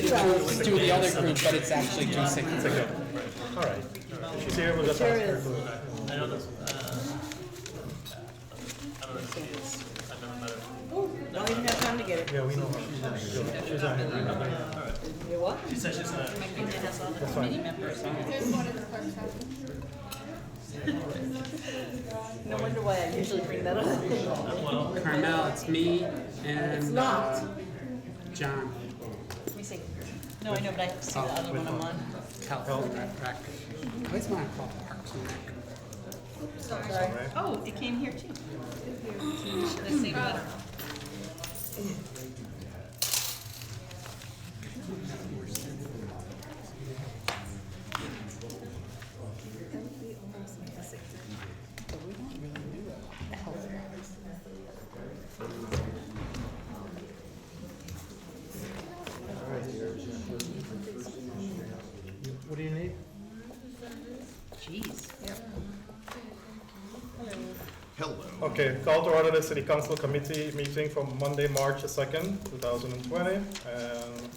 did it to the other group, but it's actually 260. All right. She's here, we'll just ask her to. I know this. I don't know if she is. I've never met her. Don't even have time to get it. Yeah, we know her. She's on it. You what? She said she's not. Has all the committee members on it. There's one in the clerk's office. No wonder why I usually bring that up. Well, Carmel, it's me and It's not. John. Let me see. No, I know, but I have to see the other one I'm on. Health Rec. I always want to call it Parks and Rec. Sorry. Oh, it came here too. Let's see what. What do you need? Jeez. Hello. Okay, call to order the City Council Committee meeting from Monday, March 2nd, 2020. And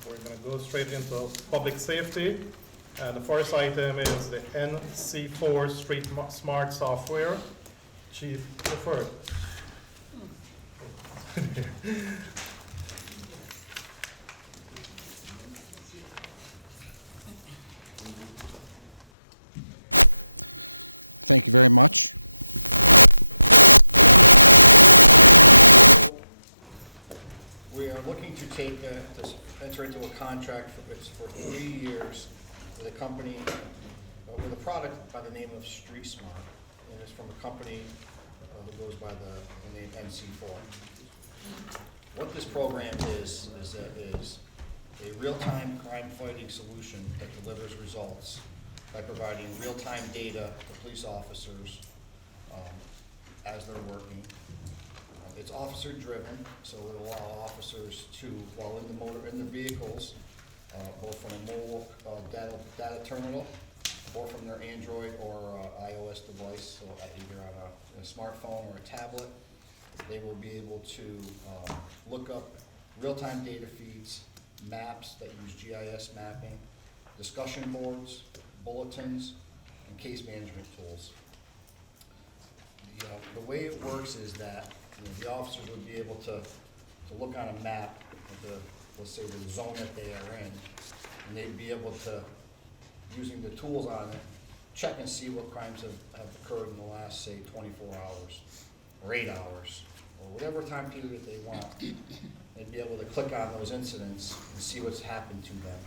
we're going to go straight into public safety. And the first item is the NC4 Street Smart Software. Chief Preferred. We are looking to take, to enter into a contract for 3 years with a company, with a product by the name of Street Smart. And it's from a company that goes by the name NC4. What this program is a real-time crime fighting solution that delivers results by providing real-time data to police officers as they're working. It's officer-driven, so it will allow officers to, while in the vehicles, both from a mobile data terminal, or from their Android or iOS device, so either on a smartphone or a tablet, they will be able to look up real-time data feeds, maps that use GIS mapping, discussion boards, bulletins, and case management tools. The way it works is that the officers would be able to look on a map of let's say the zone that they are in, and they'd be able to, using the tools on it, check and see what crimes have occurred in the last, say, 24 hours or 8 hours or whatever time period that they want. They'd be able to click on those incidents and see what's happened to them.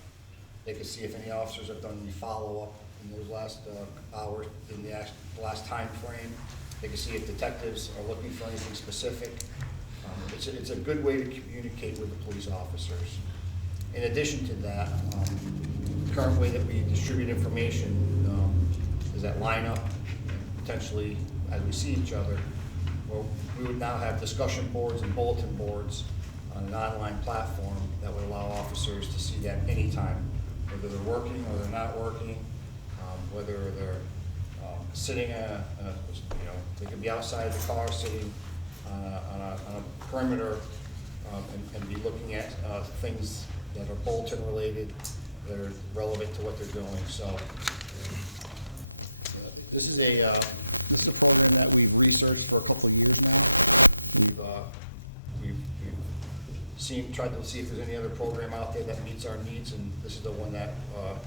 They could see if any officers have done any follow-up in those last hours, in the last time frame. They can see if detectives are looking for anything specific. It's a good way to communicate with the police officers. In addition to that, the current way that we distribute information is that lineup, potentially as we see each other. Well, we would now have discussion boards and bulletin boards on an online platform that would allow officers to see them anytime, whether they're working or they're not working, whether they're sitting, they could be outside the car sitting on a perimeter and be looking at things that are bulletin related, that are relevant to what they're doing. So this is a program that we've researched for a couple of years now. We've tried to see if there's any other program out there that meets our needs, and this is the one that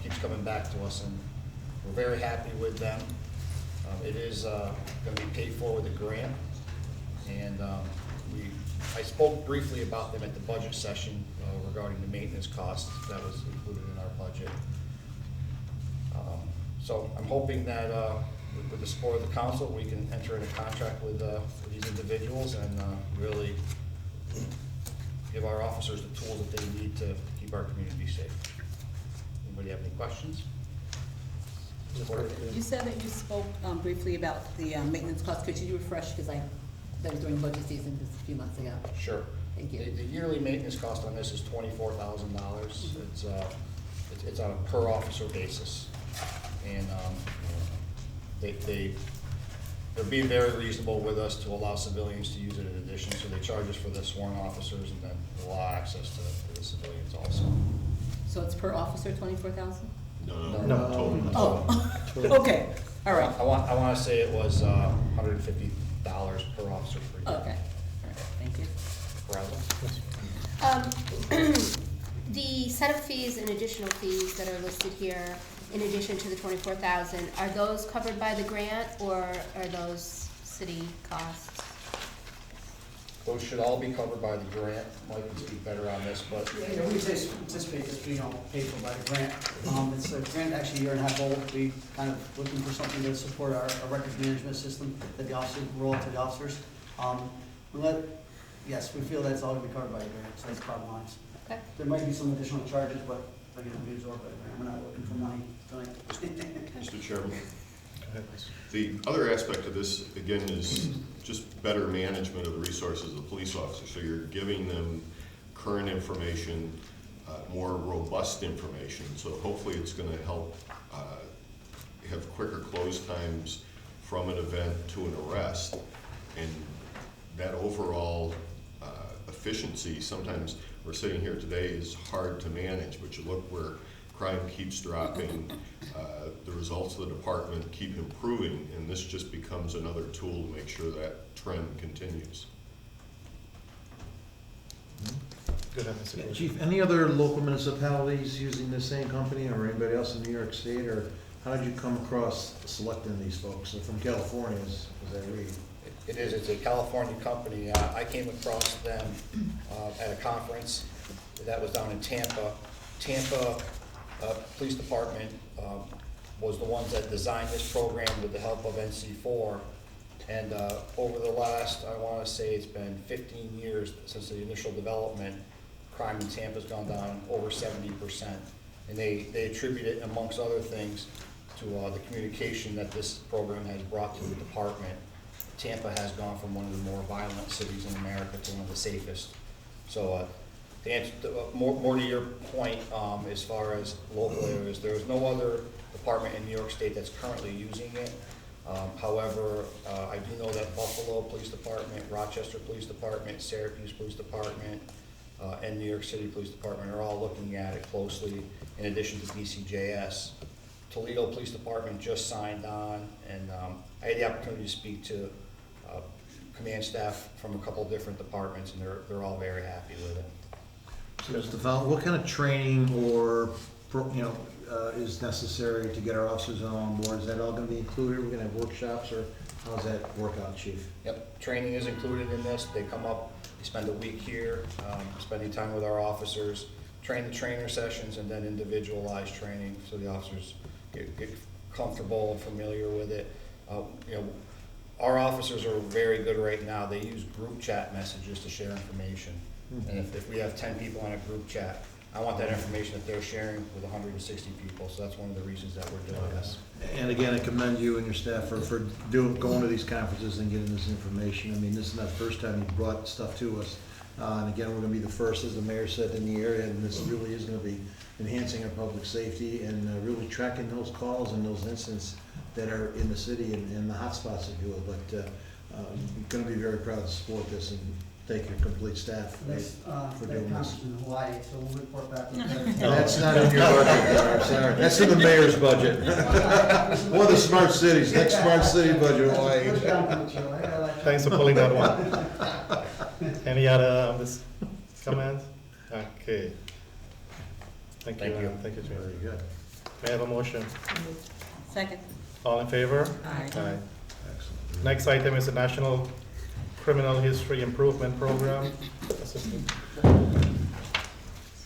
keeps coming back to us, and we're very happy with them. It is going to be paid for with a grant, and I spoke briefly about them at the budget session regarding the maintenance costs that was included in our budget. So I'm hoping that with the support of the council, we can enter into contract with these individuals and really give our officers the tools that they need to keep our community safe. Anybody have any questions? You said that you spoke briefly about the maintenance costs. Could you refresh, because that was during budget season just a few months ago. Sure. Thank you. The yearly maintenance cost on this is $24,000. It's on a per officer basis, and they're being very reasonable with us to allow civilians to use it in addition. So they charge us for the sworn officers and then allow access to the civilians also. So it's per officer, 24,000? No, total. Oh, okay, all right. I want to say it was $150 per officer per year. Okay, all right, thank you. Bradley? The setup fees and additional fees that are listed here, in addition to the 24,000, are those covered by the grant or are those city costs? Those should all be covered by the grant. Mike can speak better on this, but Yeah, we anticipate this being all paid for by the grant. It's a grant actually a year and a half old. We kind of looking for something to support our records management system that the officers roll out to the officers. Yes, we feel that's all gonna be covered by the grant, so that's the bottom line. Okay. There might be some additional charges, but again, we absorb by the grant. We're not looking for money tonight. Mr. Chairman, the other aspect of this, again, is just better management of the resources of the police officer. So you're giving them current information, more robust information. So hopefully it's going to help have quicker close times from an event to an arrest. And that overall efficiency, sometimes we're sitting here today, is hard to manage, but you look where crime keeps dropping, the results of the department keep improving, and this just becomes another tool to make sure that trend continues. Good, Mr. Yeah, Coach. Chief, any other local municipalities using the same company or anybody else in New York State, or how did you come across selecting these folks? They're from California, as I read. it's a California company. I came across them at a conference that was down in Tampa. Tampa Police Department was the ones that designed this program with the help of NC4. And over the last, I want to say it's been 15 years since the initial development, crime in Tampa's gone down over 70%. And they attribute it, amongst other things, to the communication that this program has brought to the department. Tampa has gone from one of the more violent cities in America to one of the safest. So to answer, more to your point, as far as local areas, there is no other department in New York State that's currently using it. However, I do know that Buffalo Police Department, Rochester Police Department, Syracuse Police Department, and New York City Police Department are all looking at it closely, in addition to BCJS. Toledo Police Department just signed on, and I had the opportunity to speak to command staff from a couple different departments, and they're all very happy with it. So just to follow, what kind of training or, is necessary to get our officers on board? Is that all gonna be included? We're gonna have workshops, or how does that work out, Chief? Yep, training is included in this. They come up, they spend a week here, spending time with our officers, train the trainer sessions, and then individualized training so the officers get comfortable and familiar with it. Our officers are very good right now. They use group chat messages to share information. And if we have 10 people in a group chat, I want that information that they're sharing with 160 people. So that's one of the reasons that we're doing this. And again, I commend you and your staff for going to these conferences and getting this information. I mean, this is not the first time you brought stuff to us. And again, we're gonna be the first, as the mayor said, in the area, and this really is gonna be enhancing our public safety and really tracking those calls and those incidents that are in the city and the hotspots, if you will. But I'm gonna be very proud to support this and thank your complete staff for doing this. Conference in Hawaii, so we'll report back. That's not in your budget, I'm sorry. That's in the mayor's budget. One of the smart cities, next smart city budget, Hawaii. Thanks for pulling that one. Any other comments? Okay. Thank you. Thank you, Chief. Very good. May I have a motion? Second. All in favor? Aye. Excellent. Next item is the National Criminal History Improvement Program. Assistant.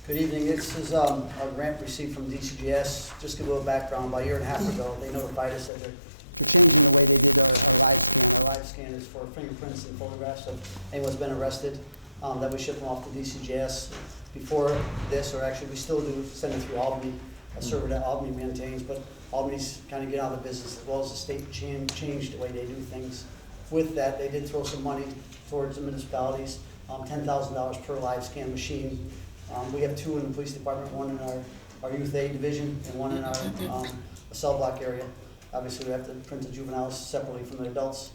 Good evening. This is our grant received from DCGS. Just to give a little background, about a year and a half ago, they notified us that they're changing the way they do the live scan. The live scan is for fingerprints and photographs of anyone's been arrested, that we ship them off to DCGS. Before this, or actually we still do send it through Albany, a server that Albany maintains, but Albany's kind of get out of the business, as well as the state changed the way they do things. With that, they did throw some money towards the municipalities, $10,000 per live scan machine. We have two in the police department, one in our youth aid division and one in our cell block area. Obviously, we have to print the juveniles separately from the adults.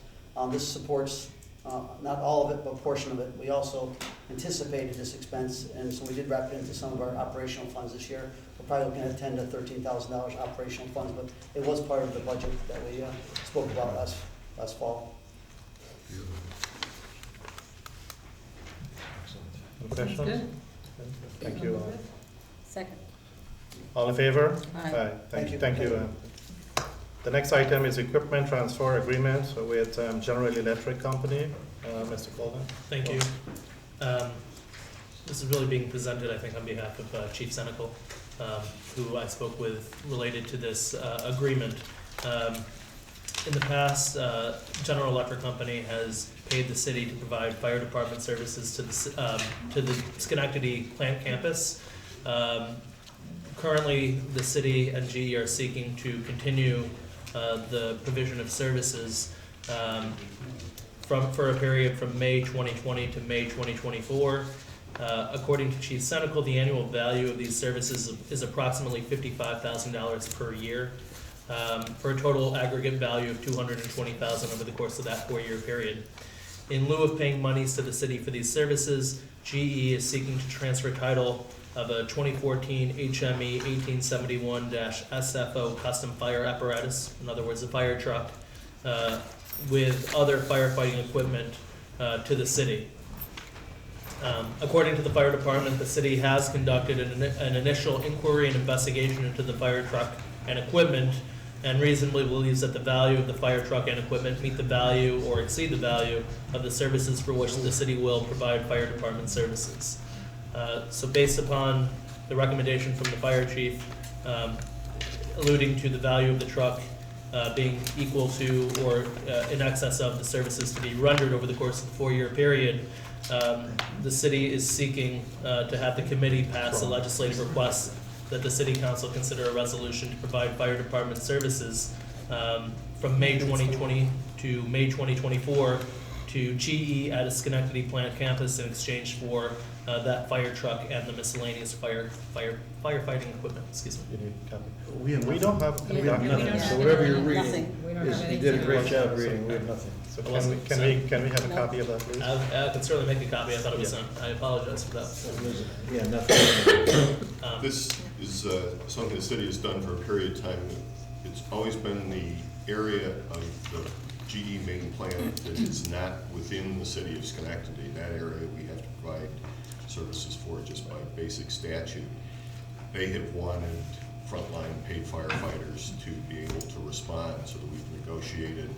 This supports not all of it, but a portion of it. We also anticipated this expense, and so we did wrap it into some of our operational funds this year. We're probably looking at $10,000 to $13,000 operational funds, but it was part of the budget that we spoke about last fall. Any questions? Good. Thank you. Second. All in favor? Aye. Thank you. Thank you. The next item is equipment transfer agreement with General Electric Company. Mr. Colvin? Thank you. This is really being presented, I think, on behalf of Chief Senecal, who I spoke with related to this agreement. In the past, General Electric Company has paid the city to provide fire department services to the Schenectady plant campus. Currently, the city and GE are seeking to continue the provision of services for a period from May 2020 to May 2024. According to Chief Senecal, the annual value of these services is approximately $55,000 per year, for a total aggregate value of $220,000 over the course of that 4-year period. In lieu of paying monies to the city for these services, GE is seeking to transfer title of a 2014 HME 1871-SFO custom fire apparatus, in other words, a fire truck, with other firefighting equipment to the city. According to the fire department, the city has conducted an initial inquiry and investigation into the fire truck and equipment, and reasonably believes that the value of the fire truck and equipment meet the value or exceed the value of the services for which the city will provide fire department services. So based upon the recommendation from the fire chief, alluding to the value of the truck being equal to or in excess of the services to be rendered over the course of the 4-year period, the city is seeking to have the committee pass a legislative request that the city council consider a resolution to provide fire department services from May 2020 to May 2024 to GE at a Schenectady plant campus in exchange for that fire truck and the miscellaneous firefighting equipment. Excuse me. You need a copy. We don't have any We have copy. nothing, don't so have whatever any- you're reading, nothing. We don't have you did a anything. great job reading, we have nothing. So It wasn't sent. can we have a copy of that, please? I could certainly make a copy. I thought it was Yeah. sent. I apologize for that. Yeah, nothing. This is something the city has done for a period of time. It's always been the area of the GE main plant that is not within the city of Schenectady. That area we have to provide services for just by basic statute. They have wanted frontline paid firefighters to be able to respond, so that we've negotiated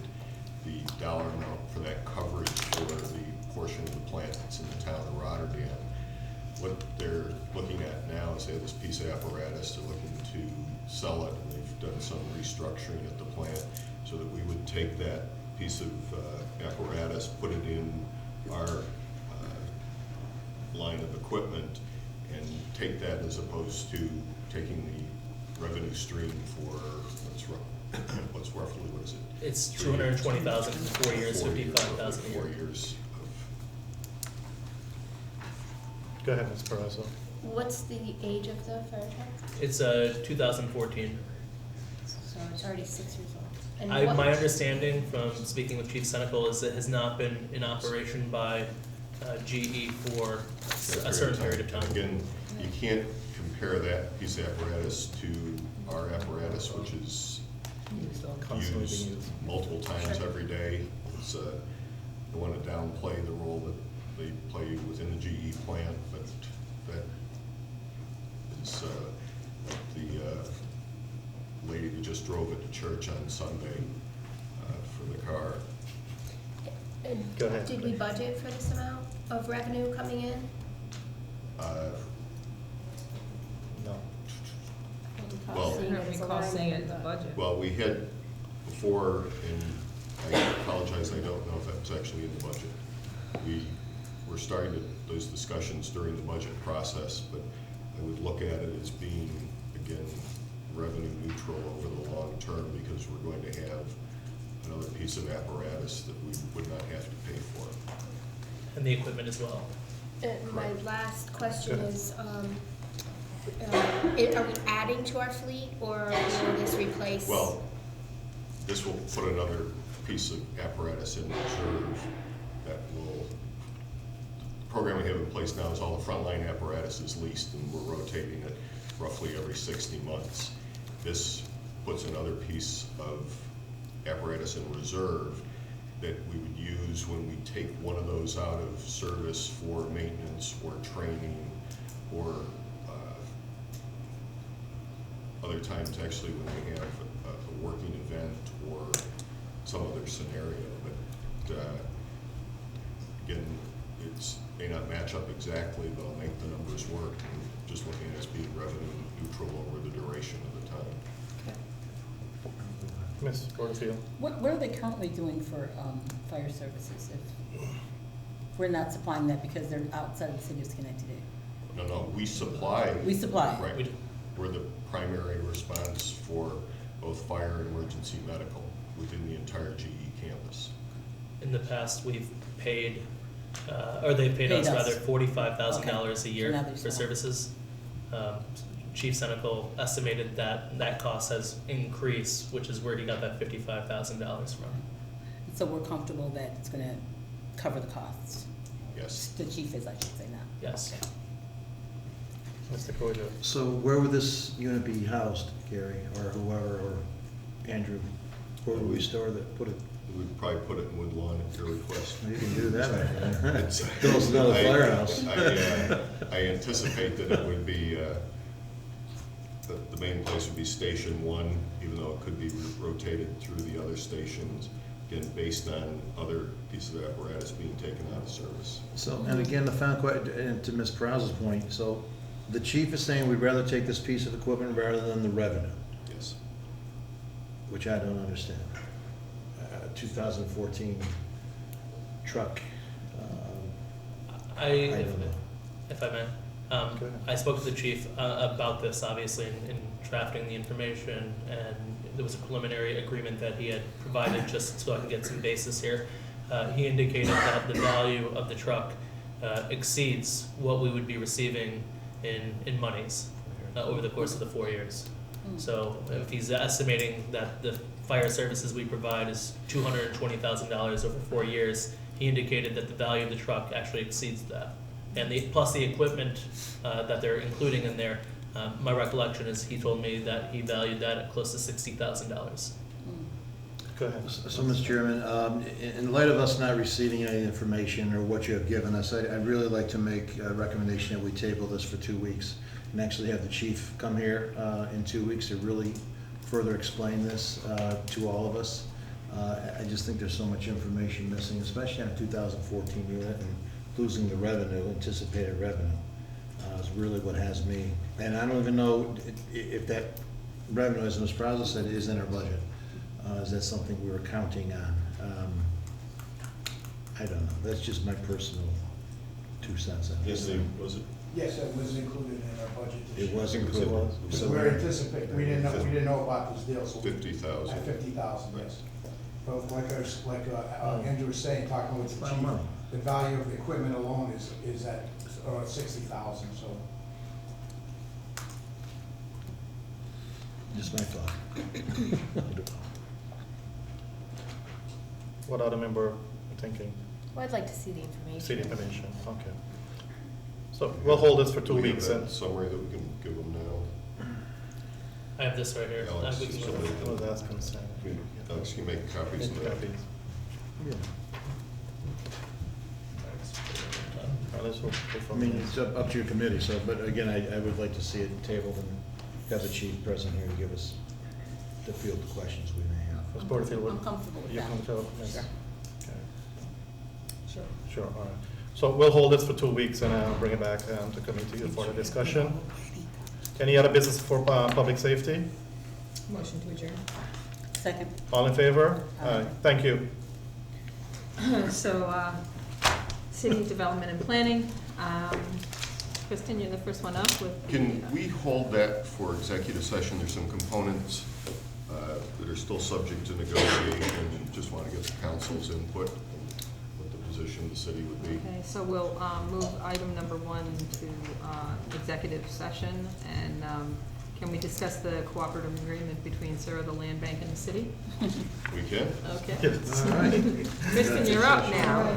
the dollar amount for that coverage for the portion of the plant that's in the town of Rotterdam. What they're looking at now is they have this piece of apparatus, they're looking to sell it, and they've done some restructuring at the plant, so that we would take that piece of apparatus, put it in our line of equipment, and take that as opposed to taking the revenue stream for what's roughly, what is it? It's 220,000 for 4 years, 55,000 a year. 4 years of Go ahead, Ms. Barroso. What's the age of the fire truck? It's 2014. So it's already 6 years old. And My understanding from speaking with Chief Senecal is it has not been in operation by GE for a certain period of time. Again, you can't compare that piece of apparatus to our apparatus, which is Constantly being used used. multiple times every day. It's, I don't want to downplay the role that they play within the GE plant, but that is the lady that just drove it to church on Sunday for the car. And Go ahead. did we budget for this amount of revenue coming in? No. Well- Seeing it as a line, but- Well, we had before, and I apologize, I don't know if that was actually in the budget. We were starting those discussions during the budget process, but I would look at it as being, again, revenue neutral over the long term, because we're going to have another piece of apparatus that we would not have to pay for. And the equipment as well. My last question is, are we adding to our fleet, or will this replace? Well, this will put another piece of apparatus in reserve that will program we have in place now is all the frontline apparatus is leased, and we're rotating it roughly every 60 months. This puts another piece of apparatus in reserve that we would use when we take one of those out of service for maintenance or training or other times actually when we have a working event or some other scenario. But again, it may not match up exactly, but I'll make the numbers work. And just looking at it as being revenue neutral over the duration of the time. Ms. Porterfield? What are they currently doing for fire services if we're not supplying that because they're outside of the city of Schenectady? No, we supply. We supply. Right. We're the primary response for both fire and emergency medical within the entire GE campus. In the past, we've paid, or they've paid us rather $45,000 a year for services. Chief Senecal estimated that that cost has increased, which is where he got that $55,000 from. So we're comfortable that it's going to cover the costs? Yes. The chief is, I should say now. Yes. Okay. Mr. Kojo? So where would this unit be housed, Gary, or whoever, or Andrew? Where would we store that, put it? We'd probably put it in Woodlawn at your request. You can do that, right? It's- Build us another firehouse. I anticipate that it would be, the main place would be Station 1, even though it could be rotated through the other stations, again, based on other pieces of apparatus being taken out of service. So, and again, the final question, and to Ms. Prouse's point, so the chief is saying we'd rather take this piece of equipment rather than the revenue, Yes. which I don't understand. 2014 truck, I don't know. If I may, Go ahead. I spoke to the chief about this, obviously, in drafting the information, and there was a preliminary agreement that he had provided, just so I can get some basis here. He indicated that the value of the truck exceeds what we would be receiving in monies over the course of the 4 years. So if he's estimating that the fire services we provide is $220,000 over 4 years, he indicated that the value of the truck actually exceeds that. And plus the equipment that they're including in there, my recollection is he told me that he valued that at close to $60,000. Go ahead. So, Mr. Chairman, in light of us not receiving any information or what you have given us, I'd really like to make a recommendation that we table this for 2 weeks and actually have the chief come here in 2 weeks to really further explain this to all of us. I just think there's so much information missing, especially on a 2014 unit, and losing the revenue, anticipated revenue, is really what has me. And I don't even know if that revenue, as Ms. Prowse said, is in our budget. Is that something we were counting on? I don't know. That's just my personal 2 cents. on it. Yes, was it? Yes, it was included in our budget this It year. was It was included. So we're anticipating, we didn't know about this deal, so. 50,000. At 50,000, yes. But like Andrew was saying, talking with It's a the lot of chief, money. the value of the equipment alone is at 60,000, so. Just my thought. What other member thinking? Well, I'd like to see the information. See the information, okay. So we'll hold this for 2 Do we weeks have and. a summary that we can give them now? I have this right here. Alex, We can so go- they Well, can- that's concerned. Alex, can you make copies of Make that? copies. Yeah. Let's hope for I mean, it's up to your committee, so, but again, I would like to see it tabled and have the chief present here to give us the field of questions we may have. Ms. Porterfield, I'm comfortable with you that. comfortable? Yes. Sure. Okay. Sure. Sure, all right. So we'll hold this for 2 weeks and I'll bring it back to committee for the discussion. Any other business for public safety? Motion to adjourn. Second. All in favor? Aye. Thank you. So, city development and planning, Kristen, you're the first one up with. Can we hold that for executive session? There's some components that are still subject to negotiation, and just want to get the council's input on what the position of the city would be. Okay, so we'll move item number 1 to executive session, and can we discuss the cooperative agreement between Sarah, the land bank, and the city? We can? Okay. Yes. All right. Kristen, you're up now.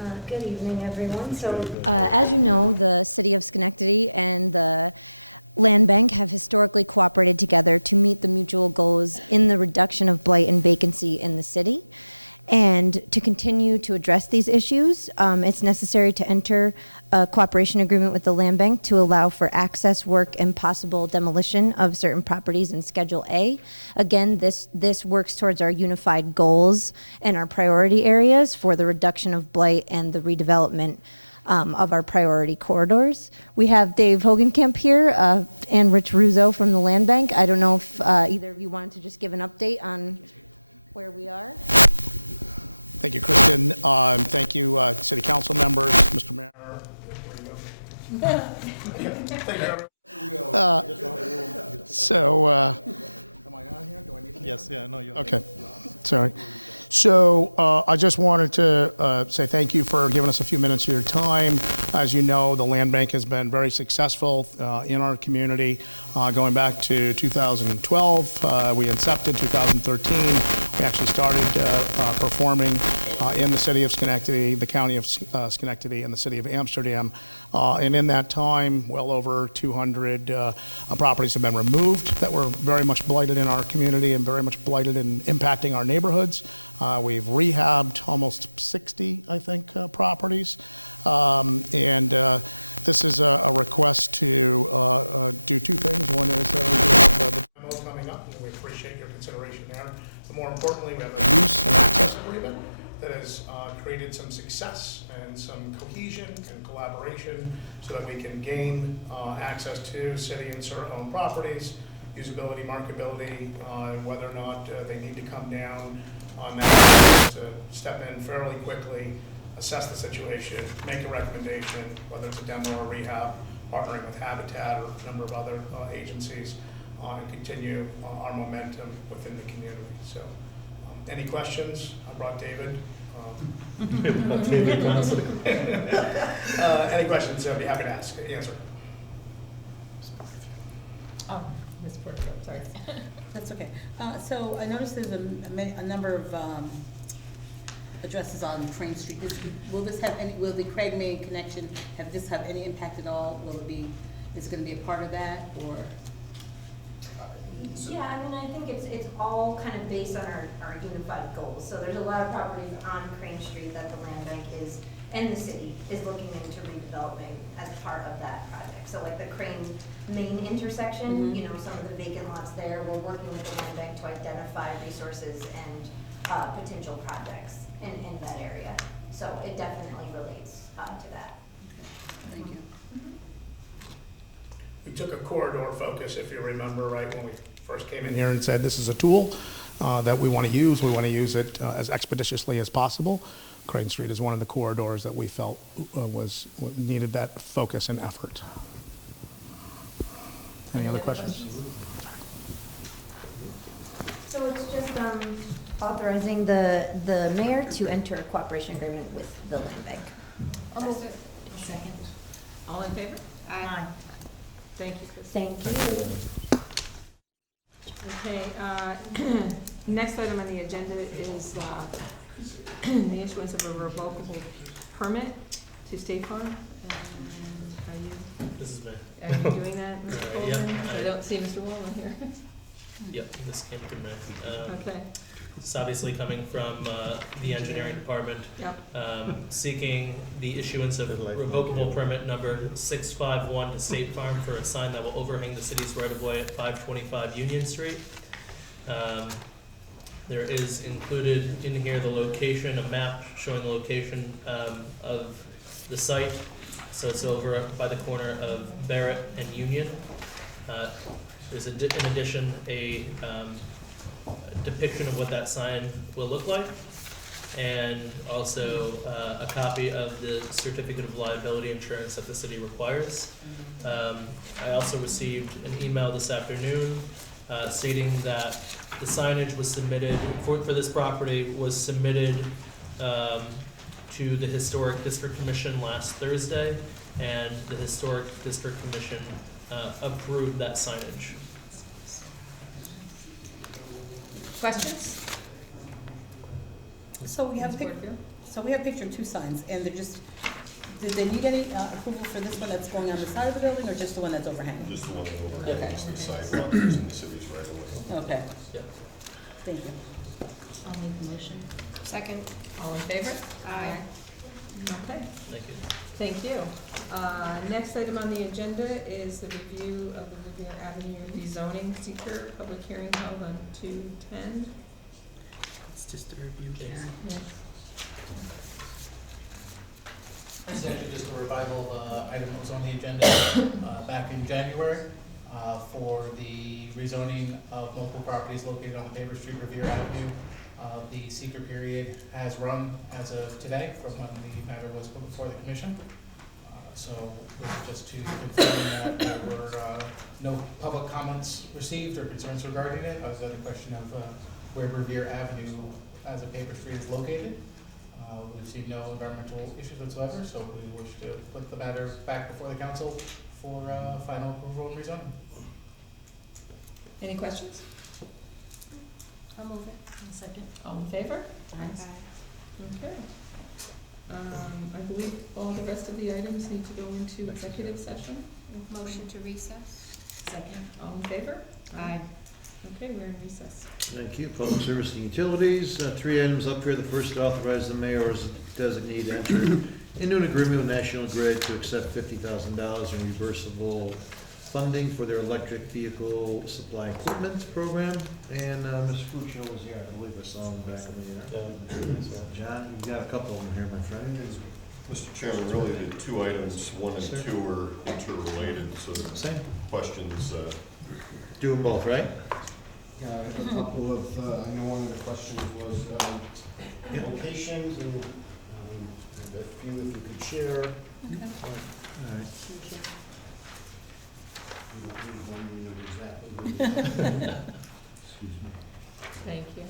Good evening, everyone. So, as you know, the city of Schenectady and the land bank have historically cooperated together to meet the mutual goals in the reduction of blight and vacancy in the city. And to continue to address these issues, it's necessary to enter a cooperation agreement with the land bank to allow for access work and possible demolition of certain properties in Schedule A. Again, this works towards our unified goals in our priority areas for the reduction of blight and the redevelopment of our priority corridors. We have the voting temp here, which we will from the land bank. I don't know if either of you want to just give an update on where we are. Thank you. So, I just wanted to say thank you for the information that's going. As you know, the land bank has been very successful in the community. Back to 2012, after 2013, performing increase in the county of Schenectady and city of Schenectady. And in that time, over 200 properties have been removed. Very much more than the community, very much more in my neighborhoods. We've rehabbed almost 60, I think, properties. And this is a request to people coming up, and we appreciate your consideration there. But more importantly, we have a agreement that has created some success and some cohesion and collaboration so that we can gain access to city and city-owned properties, usability, marketability, whether or not they need to come down on that to step in fairly quickly, assess the situation, make a recommendation, whether it's a demo or rehab, partnering with Habitat or a number of other agencies, and continue our momentum within the community. So, any questions? I brought David. David Johnson. Any questions? I'd be happy to answer. Oh, Ms. Porter, sorry. That's okay. So I noticed there's a number of addresses on Crane Street. Will the Craig Main connection have any impact at all? Is it going to be a part of that, or? Yeah, I mean, I think it's all kind of based on our unified goals. So there's a lot of properties on Crane Street that the land bank and the city is looking into redeveloping as part of that project. So like the Crane Main intersection, you know, some of the vacant lots there, we're working with the land bank to identify resources and potential projects in that area. So it definitely relates to that. Thank you. We took a corridor focus, if you remember, right, when we first came in here and said this is a tool that we want to use. We want to use it as expeditiously as possible. Crane Street is one of the corridors that we felt needed that focus and effort. Any other questions? So it's just authorizing the mayor to enter a cooperation agreement with the land bank. Almost. Second. All in favor? Aye. Thank you, Chris. Thank you. Okay, next item on the agenda is the issuance of a revocable permit to State Farm. This is me. Are you doing that, Mr. Coleman? Yep. I don't see Mr. Wallman here. Yep, this came from me. Okay. It's obviously coming from the engineering department, seeking the issuance of revocable permit number 651 to State Farm for a sign that will overhang the city's right-of-way at 525 Union Street. There is included in here the location, a map showing the location of the site. So it's over by the corner of Barrett and Union. There's in addition a depiction of what that sign will look like, and also a copy of the certificate of liability insurance that the city requires. I also received an email this afternoon stating that the signage was submitted for this property was submitted to the Historic District Commission last Thursday, and the Historic District Commission approved that signage. Questions? So we have Ms. Porterfield? So we have pictured two signs, and they're just, did they need any approval for this one that's going on the side of the building, or just the one that's overhanging? Just the one over Okay. against the sidewalk using the city's right of way. Okay, Yep. thank you. I'll make the motion. Second. All in favor? Aye. Okay, Thank you. thank you. Next item on the agenda is the review of the Riviera Avenue rezoning seeker, public hearing held on 2/10. It's just a review, Karen. Yeah. This is actually just a revival of an item that was on the agenda back in January for the rezoning of multiple properties located on the Paper Street Riviera Avenue. The seeker period has run as of today from when the matter was put before the commission. So this is just to confirm that there were no public comments received or concerns regarding it, other than a question of where Riviera Avenue as a paper street is located. We've seen no environmental issues whatsoever, so we wish to put the matter back before the council for final approval and rezoning. Any questions? I'll move it. Second. All in favor? Aye. Okay. I believe all the rest of the items need to go into executive session. Motion to recess. Second. All in favor? Aye. Okay, we're in recess. Thank you. Public service and utilities, three items up here. The first, to authorize the mayor or his designee to enter into an agreement with National Grid to accept $50,000 in reversible funding for their electric vehicle supply equipment program. And Mr. Fuccio was here, I believe I saw him back in the John, you've got a couple of them here, my friend. Mr. Chairman, really the two items, one and Sir. two are interrelated, so the Same. questions, Do them both, right? I have a couple of, I know one of the questions was locations, and a few if you could share. Okay. All right. Thank you. You don't need one, you know exactly where you're- Excuse me. Thank you.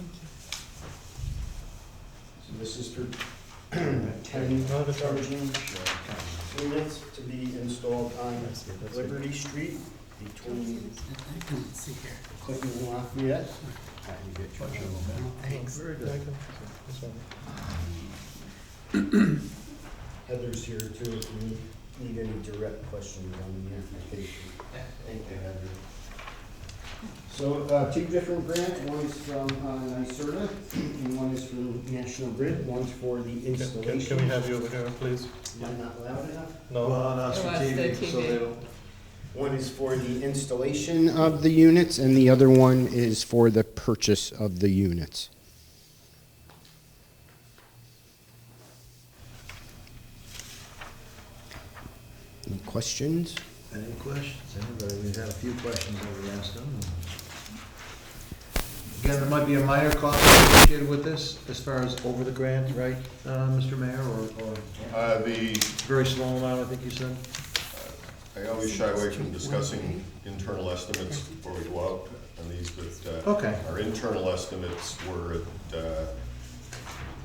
So this is for 10 charging units to be installed on Liberty Street between Clinton and Lafayette. Thanks. Very good. Heather's here too, if you need any direct questions on the application. Thank you, Heather. So, two different grants, one's from NYSERDA, and one is from National Grid, one's for the installation. Can we have you over here, please? Am I not loud enough? No. Well, no, it's for Oh, that's the TV, so TV. they don't. One is for the installation of the units, and the other one is for the purchase of the units. Any questions? Any questions? Anybody? We've had a few questions that we asked them. Again, there might be a minor cost associated with this, as far as over the grant, right, Mr. Mayor, or the very small amount, I think you said? I always shy away from discussing internal estimates before we go out on these, but Okay. our internal estimates were at,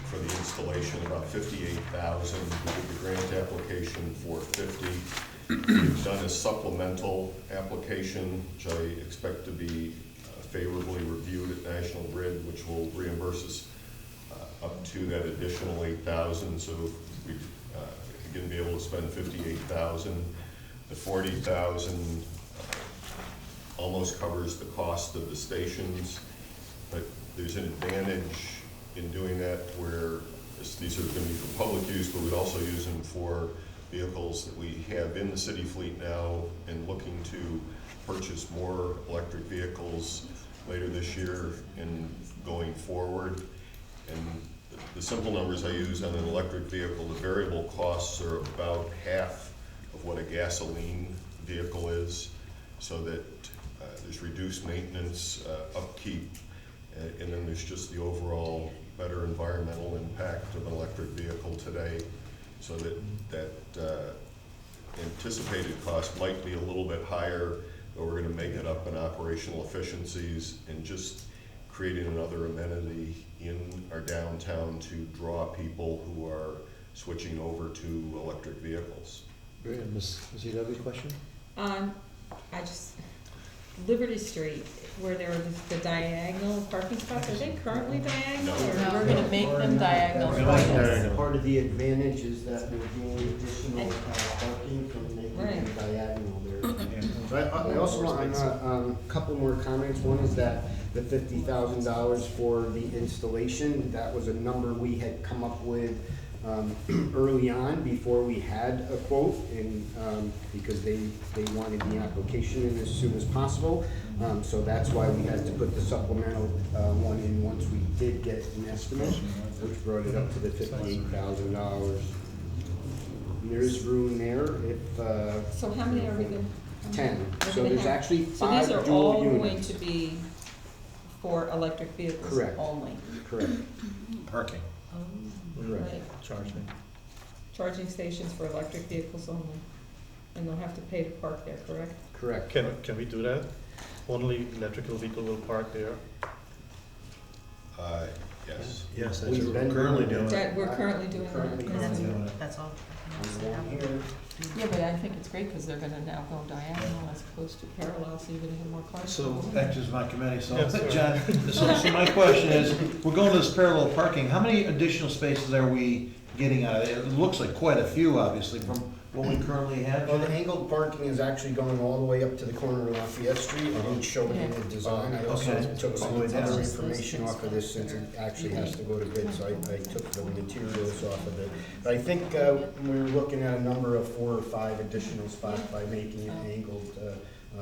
for the installation, about 58,000. We did the grant application for 50. We've done a supplemental application, which I expect to be favorably reviewed at National Grid, which will reimburse us up to that additional 8,000. So we'd again be able to spend 58,000. The 40,000 almost covers the cost of the stations, but there's an advantage in doing that where these are going to be for public use, but we'd also use them for vehicles that we have in the city fleet now and looking to purchase more electric vehicles later this year and going forward. And the simple numbers I use on an electric vehicle, the variable costs are about half of what a gasoline vehicle is, so that there's reduced maintenance, upkeep, and then there's just the overall better environmental impact of an electric vehicle today, so that anticipated cost might be a little bit higher, but we're gonna make it up in operational efficiencies and just creating another amenity in our downtown to draw people who are switching over to electric vehicles. Great. Ms. EW, question? I just, Liberty Street, where there are the diagonal parking spots, are they currently diagonal, or? No. We're gonna make them diagonal. Part of the advantage is that we're doing additional parking from making them Right. diagonal there. But I also want, a couple more comments. One is that the $50,000 for the installation, that was a number we had come up with early on before we had a quote, and because they wanted the application in as soon as possible. So that's why we had to put the supplemental one in once we did get an estimate, which brought it up to the $58,000. There is room there if, So how many are we gonna? 10. we're So gonna there's have? actually So 5 these are dual all going units. to be for electric vehicles Correct. only? Correct. Parking. Correct. Right. Charging. Charging stations for electric vehicles only, and they'll have to pay to park there, correct? Correct. Can we do that? Only electrical vehicle will park there? Yes. Yes, that's We've what been we're currently doing doing. That, we're currently doing Currently that. currently doing it. That's all. Yeah, but I think it's great, because they're gonna now go diagonal as opposed to parallel, so you're gonna have more cars. So, back to my committee, so, Yes, sir. John, so my question is, we're going to this parallel parking, how many additional spaces are we getting out of it? It looks like quite a few, obviously, from what we currently have. Well, the angled parking is actually going all the way up to the corner of Lafayette Street. I didn't show it in the design. I also Okay. took some All the way other down. information off of this since it actually has to go to bid, so I took the materials off of it. But I think we're looking at a number of 4 or 5 additional spots by making it angled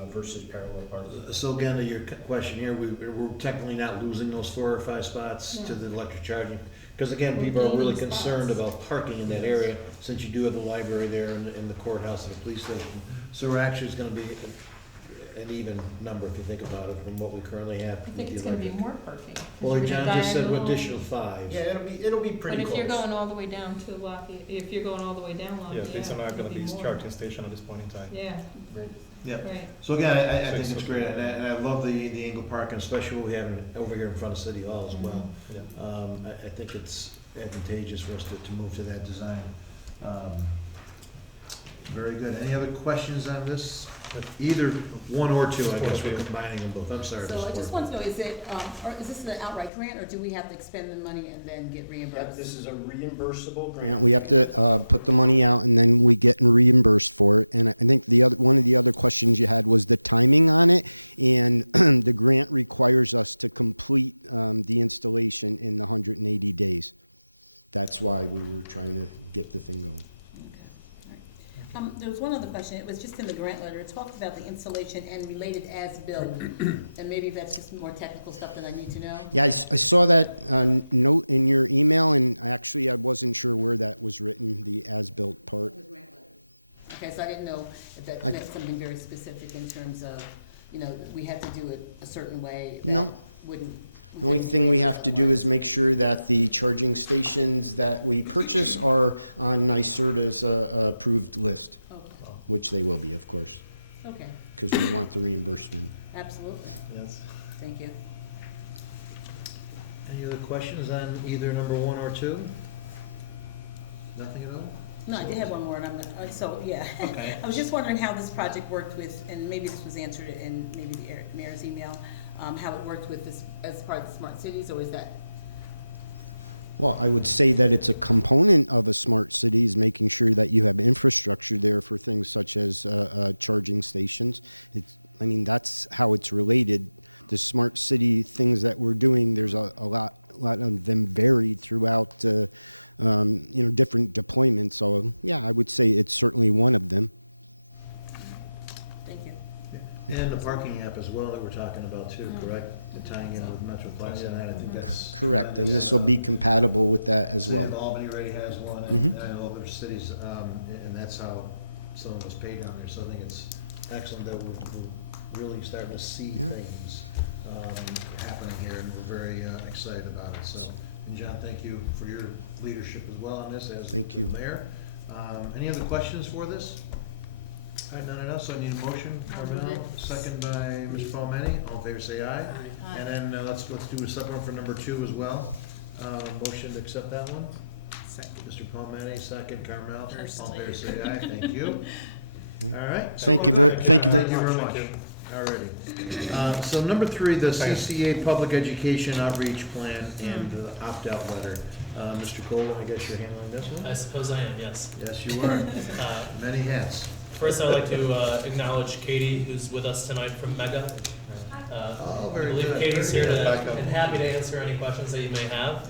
versus parallel parking. So again, to your question here, we're technically not losing those 4 or 5 spots to the electric charging. Because again, We're people are really gaining concerned spots. about parking in that area, since you do have the library there and the courthouse and the police station. So we're actually, it's gonna be an even number if you think about it from what we currently have. I think with it's the gonna be electric. more parking. 'cause Well, you're John gonna just said diagonal. additional 5. Yeah, it'll be But pretty if close. you're going all the way down to Lafayette, if you're going all the way down Yeah, Lafayette. these are not gonna it'd be more. charging station at this point in time. Yeah, Right. Yeah. right. So again, I So think it's it's great, and I love the angle parking, especially what we have over here in front of City Hall as well. Yeah. I think it's advantageous for us to move to that design. Very good. Any other questions on this? Either one or two, I guess we're combining them both. I'm sorry. So I Mr. just Ford. want to know, is it, or is this an outright grant, or do we have to expend the money and then get Yep, reimbursed? this is a reimbursable grant. We have to put the money out and get the reimbursed for it. And I think the other question we had was the timing on it. And the grant requires us to complete the installation in 180 days. That's why we were trying to get the thing moving. Okay, all right. There was one other question, it was just in the grant letter, it talked about the installation and related as-built, and maybe that's just more technical stuff that I need to know? Yes, I saw that note in your email, and actually I wasn't sure what that was written. Okay, so I didn't know if that meant something very specific in terms of, you know, we had to do it a certain way that No. wouldn't. The only thing we have to do is make sure that the charging stations that we purchase are on NYSERDA's approved list, Okay, which they will be, of course, okay, because we want the reimbursement. absolutely, Yes. thank you. Any other questions on either number 1 or 2? Nothing at all? No, I did have one more, and I'm, so, yeah. Okay. I was just wondering how this project worked with, and maybe this was answered in maybe the mayor's email, how it worked with this as part of the smart cities, or is that? Well, I would say that it's a component of the smart cities, making sure that you have infrastructure there for fingerprinting for charging stations. I mean, that's how it's related. The smart city things that we're doing in and vary throughout the deployment. So, I would say it's certainly not. Thank you. And the parking app as well that we're talking about too, correct? And tying in with MetroPlex and that, I think that's Correct, tremendous. this will be compatible with that. The city of Albany already has one, and I know other cities, and that's how some of us pay down there, so I think it's excellent that we're really starting to see things happening here, and we're very excited about it, so. And John, thank you for your leadership as well on this, as to the mayor. Any other questions for this? All right, none else, so I need a motion. I'll move Carmel, it. second by Ms. Palmetti, all in favor say aye. Aye. And then let's do a separate one for number 2 as well. Motion to accept that one. Mr. Palmetti, second. Carmel, all in favor say aye. Thank you. All right, so Thank we're you. good. Thank you. Thank you very Thank much. you. Alrighty. So number 3, the CCA Public Education Outreach Plan and the opt-out letter. Mr. Cole, I guess you're handling this one? I suppose I am, yes. Yes, you are. Many hats. First, I'd like to acknowledge Katie, who's with us tonight from Mega. Oh, very I believe good. Katie's Very here good. and happy to answer any questions that you may have.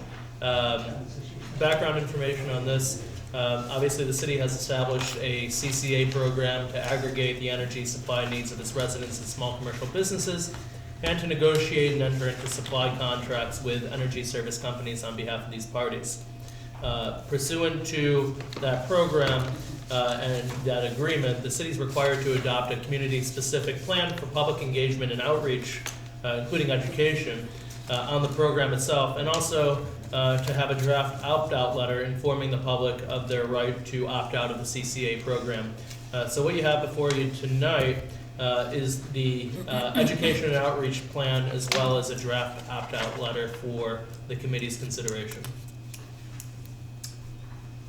Background information on this. Obviously, the city has established a CCA program to aggregate the energy supply needs of its residents and small commercial businesses, and to negotiate and enter into supply contracts with energy service companies on behalf of these parties. Pursuant to that program and that agreement, the city is required to adopt a community-specific plan for public engagement and outreach, including education, on the program itself, and also to have a draft opt-out letter informing the public of their right to opt out of the CCA program. So what you have before you tonight is the education and outreach plan, as well as a draft opt-out letter for the committee's consideration.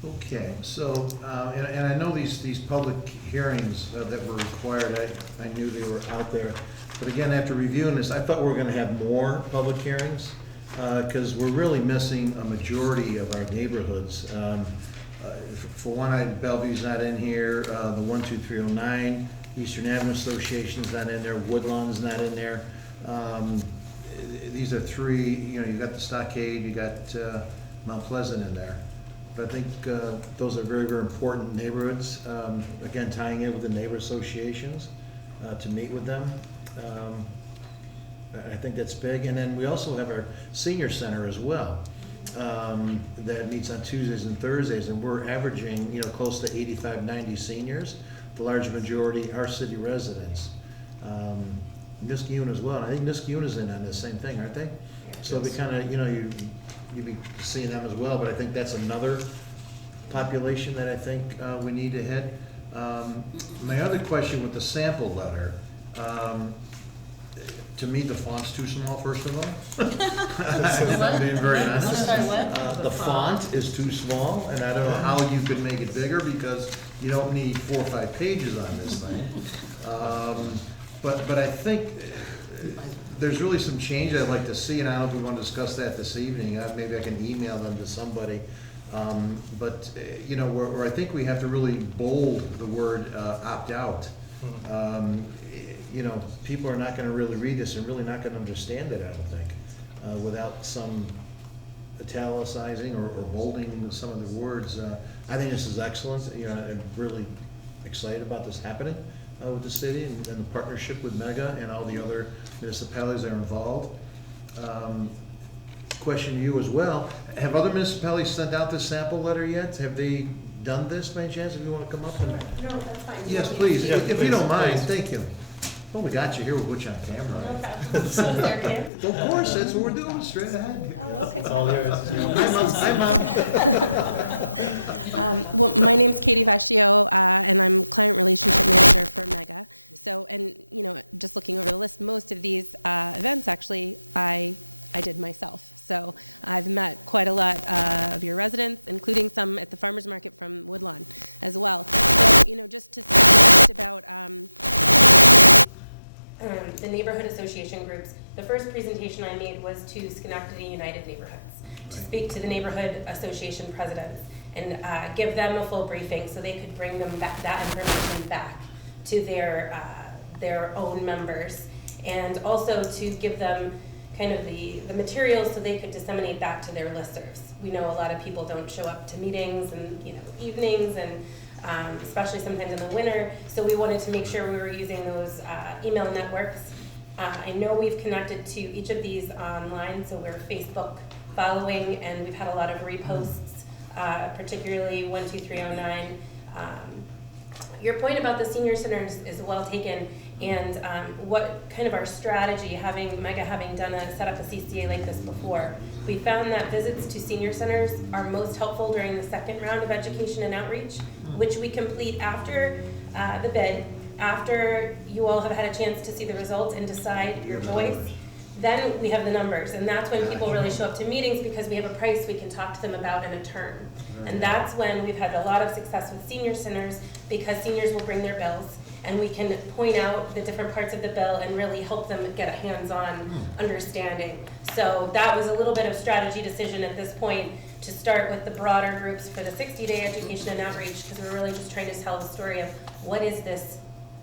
Okay, so, and I know these public hearings that were required, I knew they were out there. But again, after reviewing this, I thought we were gonna have more public hearings, because we're really missing a majority of our neighborhoods. For one, Bellevue's not in here, the 12309, Eastern Avenue Association's not in there, Woodlawn's not in there. These are 3, you got the Stockade, you got Mount Pleasant in there. But I think those are very, very important neighborhoods. Again, tying in with the neighbor associations to meet with them. I think that's big. And then we also have our senior center as well that meets on Tuesdays and Thursdays, and we're averaging close to 85, 90 seniors. The large majority are city residents. Niskayuna as well. And I think Niskayuna's in on the same thing, aren't they? So we kind of you'd be seeing them as well, but I think that's another population that I think we need to hit. My other question with the sample letter, to me, the font's too small, first of all. I'm being very honest. The font is too small, and I don't know how you could make it bigger, because you don't need 4 or 5 pages on this thing. But I think there's really some change I'd like to see, and I don't know if we want to discuss that this evening. Maybe I can email them to somebody. But where I think we have to really bold the word opt out. People are not going to really read this and really not going to understand it, I don't think, without some italicizing or bolding some of the words. I think this is excellent. I'm really excited about this happening with the city and the partnership with Mega and all the other municipalities that are involved. Question to you as well. Have other municipalities sent out this sample letter yet? Have they done this by any chance? If you want to come up and... No, that's fine. Yes, please. Yeah, If please, you don't mind, please. thank you. Well, we got you here. We'll put you on camera. Okay. Of course, that's what we're doing. Straight ahead. It's all yours. Hi, Mom. Well, my name is Katie Barstow. I'm a employee of the school cooperative for Mega. So, just like the last things, that's actually I did my thing. So, I've met quite a lot of the residents, including some of the residents from Woodland as well. The neighborhood association groups. The first presentation I made was to Schenectady United Neighborhoods to speak to the neighborhood association presidents and give them a full briefing so they could bring them back that information back to their own members, and also to give them kind of the materials so they could disseminate that to their listservs. We know a lot of people don't show up to meetings and evenings, and especially sometimes in the winter. So we wanted to make sure we were using those email networks. I know we've connected to each of these online, so we're Facebook following, and we've had a lot of reposts, particularly 12309. Your point about the senior centers is well taken, and what kind of our strategy, Mega having set up a CCA like this before. We found that visits to senior centers are most helpful during the second round of education and outreach, which we complete after the bid, after you all have had a chance to see the results and decide your choice. Then we have the numbers, and that's when people really show up to meetings, because we have a price we can talk to them about and a term. And that's when we've had a lot of success with senior centers, because seniors will bring their bills, and we can point out the different parts of the bill and really help them get a hands-on understanding. So that was a little bit of strategy decision at this point, to start with the broader groups for the 60-day education and outreach, because we're really just trying to tell the story of what is this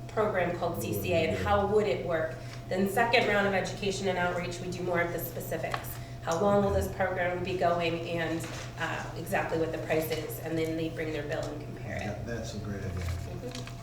program called CCA and how would it work. Then second round of education and outreach, we do more of the specifics. How long will this program be going, and exactly what the price is, and then they bring their bill and compare it. Yeah, that's a great idea.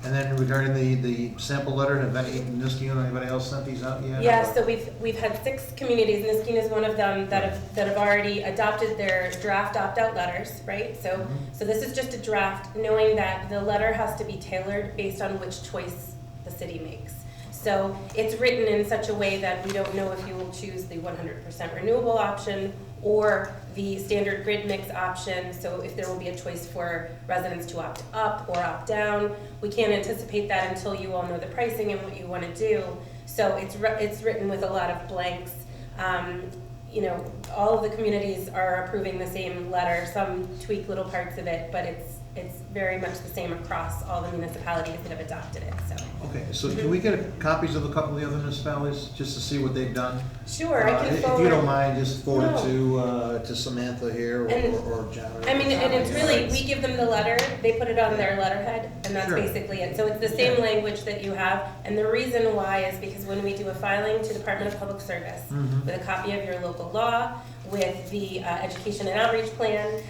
And then regarding the sample letter, have any, Niskeen or anybody else sent these out yet? Yeah, so we've had 6 communities, Niskeen is one of them, that have already adopted their draft opt-out letters, right? So this is just a draft, knowing that the letter has to be tailored based on which choice the city makes. So it's written in such a way that we don't know if you will choose the 100% renewable option or the standard grid mix option. So if there will be a choice for residents to opt up or opt down, we can't anticipate that until you all know the pricing and what you want to do. So it's written with a lot of blanks. You know, all of the communities are approving the same letter. Some tweak little parts of it, but it's very much the same across all the municipalities that have adopted it. So. Okay, so can we get copies of a couple of the other municipalities, just to see what they've done? Sure, I can forward. If you don't mind, just forward it to Samantha here or John. I mean, and it's really, we give them the letter, they put it on their letterhead, and that's basically it. So it's the same language that you have, and the reason why is because when we do a filing to Department of Public Service with a copy of your local law, with the education and outreach plan,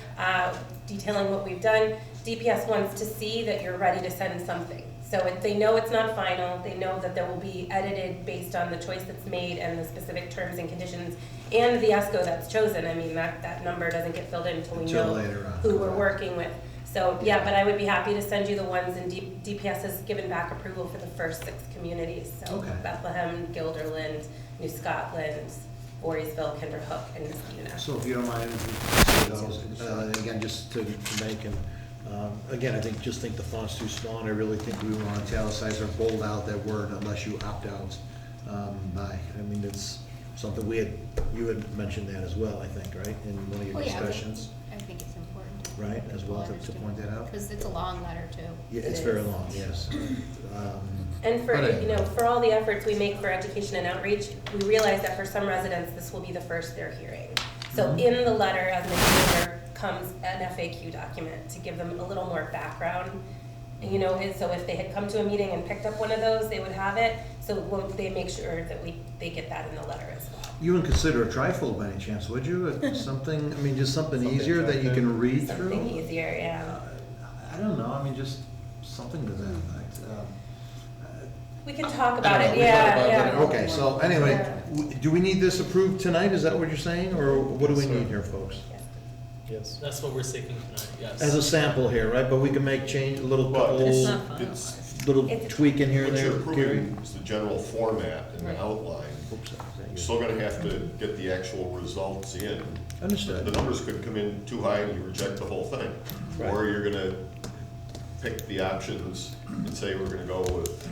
detailing what we've done, DPS wants to see that you're ready to send something. So they know it's not final, they know that there will be edited based on the choice that's made and the specific terms and conditions and the ESCO that's chosen. I mean, that number doesn't get filled in until we know who we're working with. So yeah, but I would be happy to send you the ones, and DPS has given back approval for the first 6 communities. So Bethlehem, Guilderland, New Scotland, Voorheesville, Kinderhook, and Niskuna. So if you don't mind, those, again, just to make and again, I think the font's too small, and I really think we want to italicize or bold out that word unless you opt out by. I mean, it's something you had mentioned that as well, I think, right, in one of your discussions. I think it's important. Right, as well to point that out. Because it's a long letter too. Yeah, it's very long, yes. And for all the efforts we make for education and outreach, we realize that for some residents, this will be the first they're hearing. So in the letter, as an examiner, comes an FAQ document to give them a little more background. You know, so if they had come to a meeting and picked up one of those, they would have it. So they make sure that they get that in the letter as well. You wouldn't consider a trifold by any chance, would you? Something, I mean, just something easier that you can read through? Something easier, yeah. I don't know, I mean, just something to that effect. We can talk about it, yeah. Okay, so anyway, do we need this approved tonight? Is that what you're saying, or what do we need here, folks? Yes. That's what we're seeking tonight, yes. As a sample here, right? But we can make change, a little tweak in here and what there. you're approving is the general format and the outline. You're still gonna have to get the actual results in. Understood. The numbers could come in too high and you reject the whole thing. Right. Or you're gonna pick the options and say we're gonna go with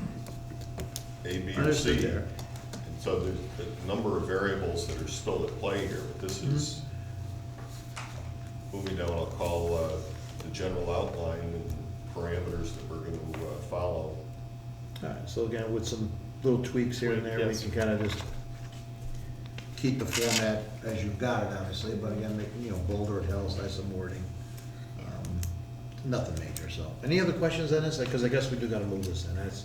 A, B, or C. There. And so there's a number of variables that are still at play here, but this is moving down what I'll call the general outline and parameters that we're going to follow. All right, so again, with some little tweaks here and there, we can kind of just keep the format as you've got it, obviously, but again, make, bolder, italicize some wording. Nothing major, so. Any other questions on this? Because I guess we do gotta move this in. That's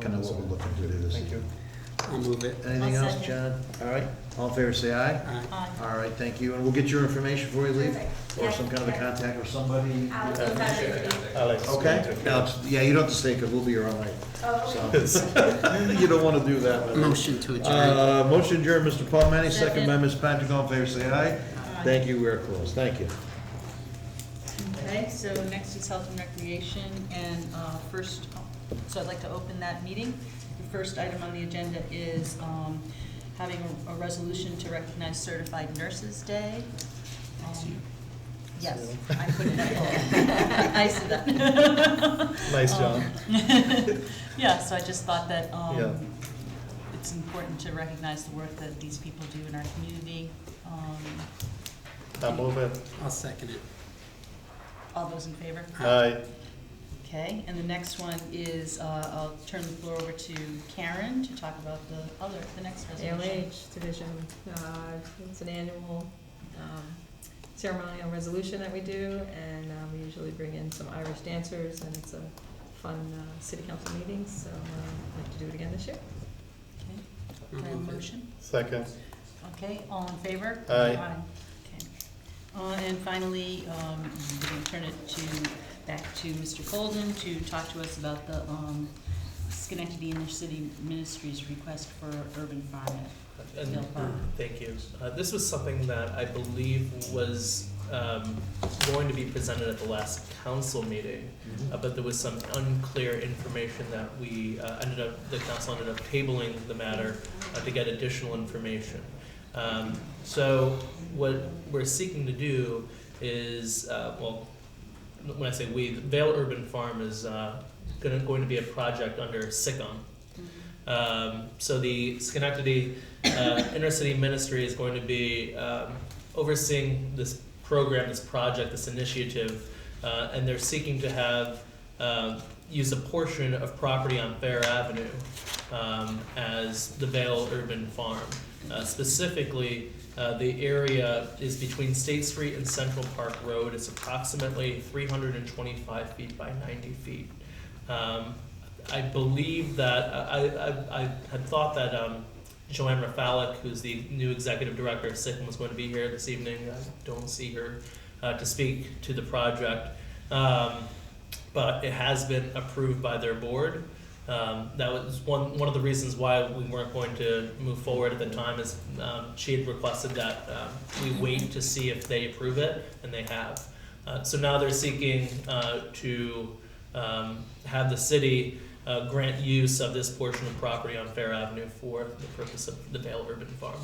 kind of what we're looking to do this. Thank you. I'll move it. Anything else, John? All right, all in favor, say aye. Aye. All right, thank you, and we'll get your information before you leave, or some kind of a contact or somebody. Alex. Okay, Alex, yeah, you don't have to stay, because we'll be here all night. Oh, So, you don't want to do that. Motion to adjourn. Motion adjourned, Mr. Paul Manny, second by Ms. Patrick, all in favor, say aye. Thank you, we're closed, thank you. Okay, so next is Health and Recreation, and so I'd like to open that meeting. The first item on the agenda is having a resolution to recognize Certified Nurses Day. Yes, I put it up. I see that. Nice job. Yeah, so I just thought that it's important to recognize the work that these people do in our community. I move it. I'll second it. All those in favor? Aye. Okay, and the next one is, I'll turn the floor over to Karen to talk about the next resolution. ALH division, it's an annual ceremonial resolution that we do, and we usually bring in some Irish dancers, and it's a fun city council meeting, so I'd like to do it again this year. Okay, do I have a motion? Second. Okay, all in favor? Aye. Okay. And finally, we're going to turn it back to Mr. Golden to talk to us about the Schenectady Inner City Ministries request for urban farming. Thank you. This was something that I believe was going to be presented at the last council meeting, but there was some unclear information that the council ended up tabling the matter to get additional information. So what we're seeking to do is, when I say we, Vale Urban Farm is going to be a project under SICOM. So the Schenectady Inner City Ministry is going to be overseeing this program, this project, this initiative, and they're seeking to have use a portion of property on Fair Avenue as the Vale Urban Farm. Specifically, the area is between State Street and Central Park Road. It's approximately 325 feet by 90 feet. I believe that I had thought that Joanne Rafalik, who's the new executive director of SICM, was going to be here this evening. I don't see her to speak to the project, but it has been approved by their board. That was one of the reasons why we weren't going to move forward at the time, is she had requested that we wait to see if they approve it, and they have. So now they're seeking to have the city grant use of this portion of property on Fair Avenue for the purpose of the Vale Urban Farm.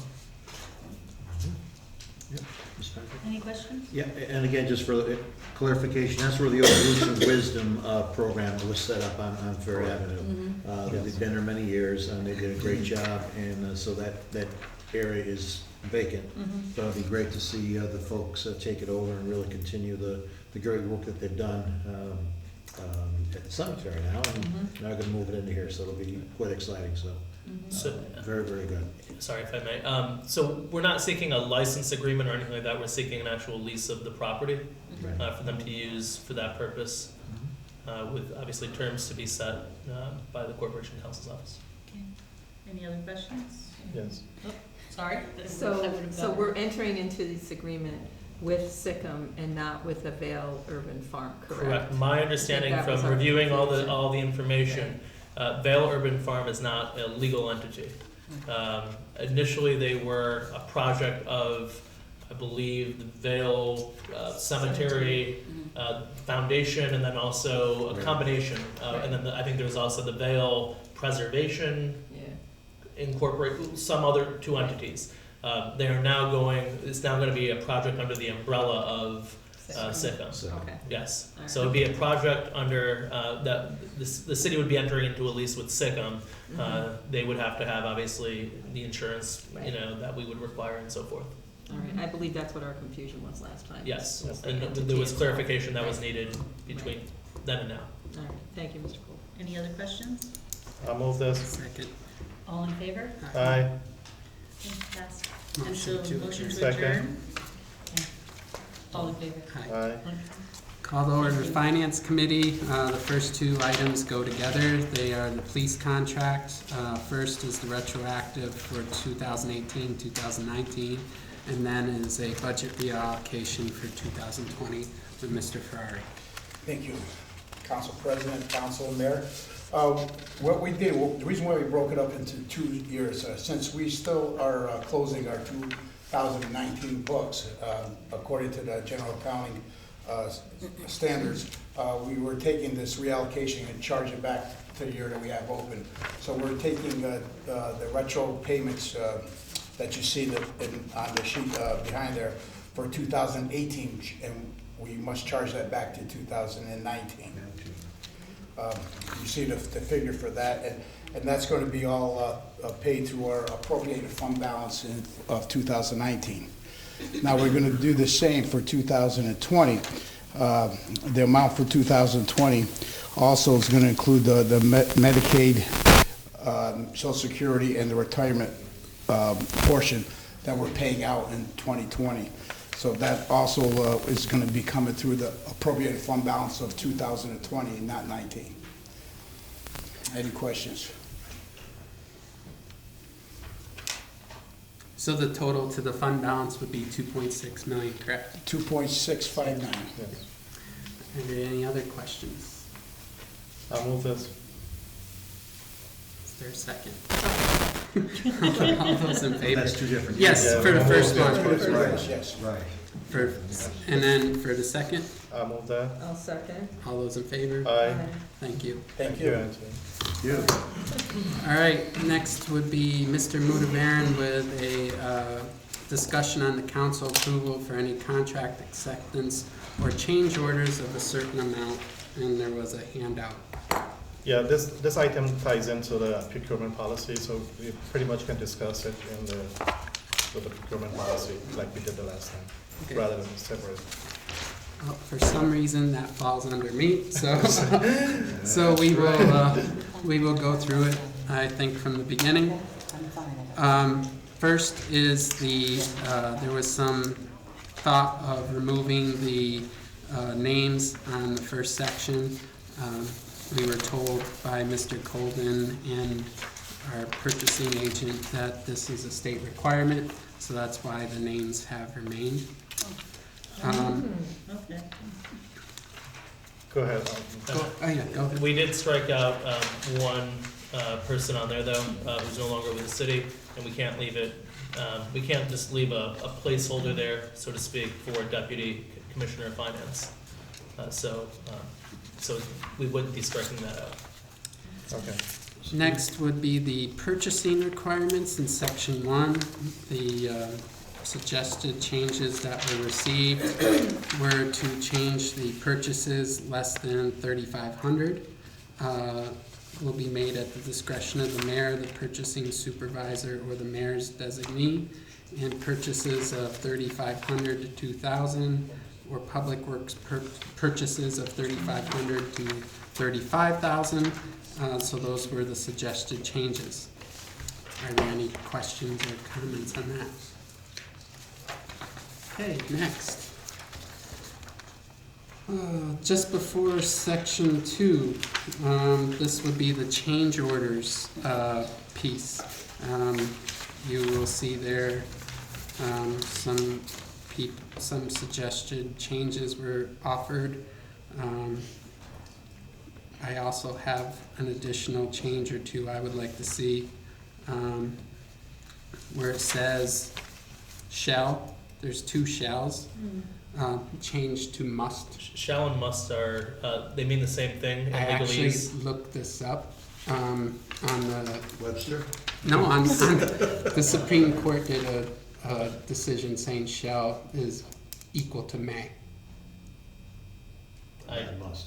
Any questions? Yeah, and again, just for clarification, that's where the Evolution Wisdom program was set up on Fair Avenue. They've been there many years, and they did a great job, and so that area is vacant. So it'd be great to see the folks take it over and really continue the great work that they've done at the cemetery now, and now they're gonna move it into here, so it'll be quite exciting, so. Very, very good. Sorry if I may. So we're not seeking a license agreement or anything like that. We're seeking an actual lease of the property for them to use for that purpose, with obviously terms to be set by the Corporation Counsel's office. Okay. Any other questions? Yes. Oh, sorry. So we're entering into this agreement with SICM and not with the Vale Urban Farm, correct? Correct. My understanding that was from our reviewing confusion. all the information, Vale Urban Farm is not a legal entity. Initially, they were a project of, I believe, the Vale Cemetery Foundation, and then also a combination. And then I think there was also the Vale Preservation Incorporate, some other two entities. They are now it's now going to be a project under the umbrella of SICM. Okay. Yes. All right. So it'd be a project under that the city would be entering into a lease with SICM. They would have to have obviously the insurance, Right. that we would require and so forth. All right, I believe that's what our confusion was last time. Yes, was the and entity there was itself. clarification that was needed between then and now. All right, thank you, Mr. Cole. Any other questions? I'll move this. Second. All in favor? Aye. Okay, passed. And so, motion to Second. adjourn? Okay. All in favor? Aye. Call to order the Finance Committee. The first two items go together. They are the police contract. First is the retroactive for 2018, 2019, and then is a budget reallocation for 2020 with Mr. Ferrari. Thank you, Council President, Council, Mayor. What we did, the reason why we broke it up into 2 years, since we still are closing our 2019 books, according to the general accounting standards, we were taking this reallocation and charging it back to the year that we have open. So we're taking the retro payments that you see on the sheet behind there for 2018, and we must charge that back to 2019. You see the figure for that, and that's going to be all paid through our appropriated fund balance of 2019. Now we're going to do the same for 2020. The amount for 2020 also is going to include the Medicaid, Social Security, and the retirement portion that we're paying out in 2020. So that also is going to be coming through the appropriated fund balance of 2020 and not 19. Any questions? So the total to the fund balance would be 2.6 million, correct? 2.659. Are there any other questions? I'll move this. Is there a second? All those in favor? That's two different. Yes, Yeah, for the first yeah, one. Right, Yes. right. And then for the second, I'll move that. I'll second. all those in favor? Aye. Thank you. Thank you. Anthony. You. All right, next would be Mr. Mudavaren with a discussion on the council approval for any contract acceptance or change orders of a certain amount, and there was a handout. Yeah, this item ties into the procurement policy, so we pretty much can discuss it with the procurement policy like we did the last time, Okay. rather than separate. Well, for some reason, that falls under me, so, so we will go through it, I think, from the beginning. First is there was some thought of removing the names on the first section. We were told by Mr. Colvin and our purchasing agent that this is a state requirement, so that's why the names have remained. Okay. Go ahead. Oh, yeah, go ahead. We did strike out one person on there, though, who's no longer with the city, and we can't leave it, we can't just leave a placeholder there, so to speak, for Deputy Commissioner of Finance. So we wouldn't be striking that out. Okay. Next would be the purchasing requirements in section 1. The suggested changes that were received were to change the purchases less than $3,500. Will be made at the discretion of the mayor, the purchasing supervisor, or the mayor's designee, and purchases of $3,500 to $2,000, or public works purchases of $3,500 to $35,000. So those were the suggested changes. Are there any questions or comments on that? Okay, next. Just before section 2, this would be the change orders piece. You will see there some suggested changes were offered. I also have an additional change or two I would like to see, where it says shall, there's two shalls, changed to must. Shall and must are, they mean the same thing in I legalese. actually looked this up on the, Webster? no, on the Supreme Court did a decision saying shall is equal to may.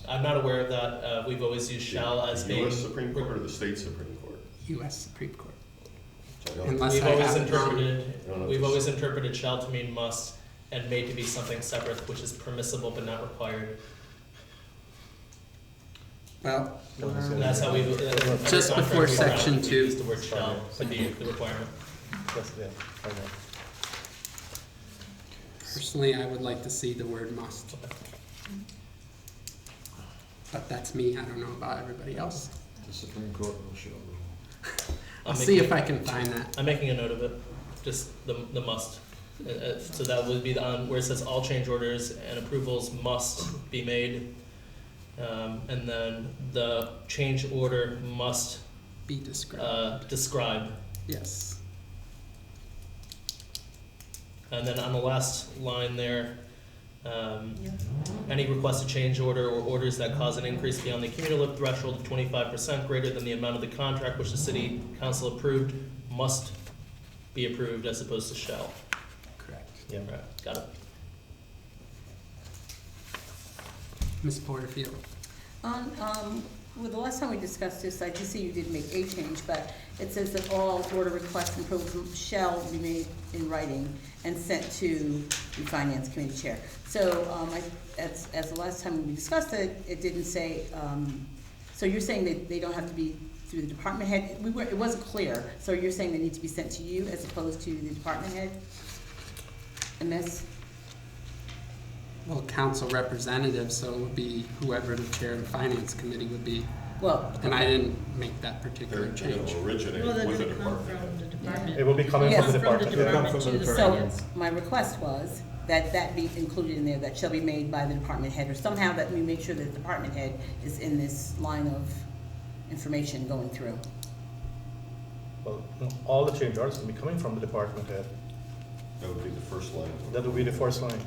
I'm not aware of that. We've always used shall as The being. U.S. Supreme Court or the state Supreme Court? U.S. Supreme Court. So I don't- Unless We've I always have it wrong. interpreted shall to mean must and may to be something separate, which is permissible but not required. Well, And that's how we. Just before section 2. We use the word shall to be the requirement. That's, yeah, okay. personally, I would like to see the word must. But that's me, I don't know about everybody else. The Supreme Court will show. I'll see if I can find that. I'm making a note of it, just the must. So that would be on where it says all change orders and approvals must be made. And then the change order must Be described. describe. Yes. And then on the last line there, any requested change order or orders that cause an increase beyond the cumulative threshold of 25% greater than the amount of the contract which the city council approved must be approved as opposed to shall. Correct. Yeah, right, got it. Ms. Porterfield. On Well, the last time we discussed this, I did see you did make a change, but it says that all order requests and proposals shall be made in writing and sent to the Finance Committee Chair. So, as the last time we discussed it, it didn't say, so you're saying that they don't have to be through the department head? It wasn't clear, so you're saying they need to be sent to you as opposed to the department head? And this? Well, council representative, so it would be whoever the chair of the finance committee would be. Well. And I didn't make that particular change. Originate Well, they're with the gonna come department. from the department. It will be coming Yes. from the From the department. department to the So, finance. my request was that that be included in there, that shall be made by the department head, or somehow that we make sure that the department head is in this line of information going through. Well, all the change orders will be coming from the department head. That would be the first line. That will be the first line.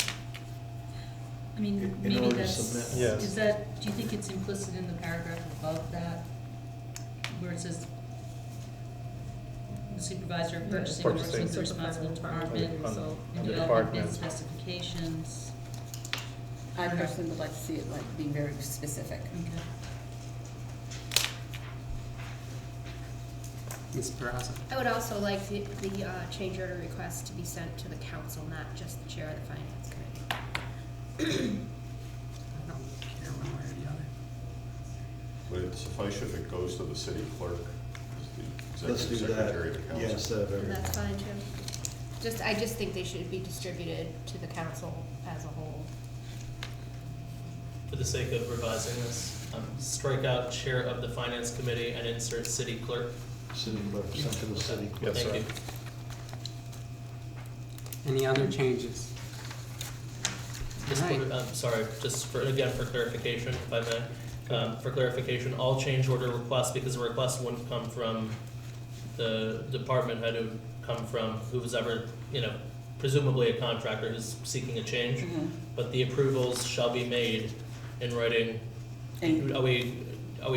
I mean, In maybe order to that's, submit. Yes. is that, do you think it's implicit in the paragraph above that? Where it says the supervisor of purchasing works Purchasing. with the responsible department On in the developing bid department. specifications. I personally would like to see it like being very specific. Okay. Ms. Barraza? I would also like the change order request to be sent to the council, not just the chair of the finance committee. I don't care one way or the other. Would it suffice if it goes to the city clerk, as the Let's do executive that. secretary of the council? Yeah, instead of And every. that's fine too. I just think they should be distributed to the council as a whole. For the sake of revising this, strike out chair of the finance committee and insert city clerk. City clerk, sent to the city clerk. Yes, sir. Thank you. Any other changes? Just All right. sorry, just for, again, for clarification, if I may. For clarification, all change order requests, because the request wouldn't come from the department head, it would come from who's ever, presumably a contractor who's seeking a change. Mhm. But the approvals shall be made in writing. And- Are we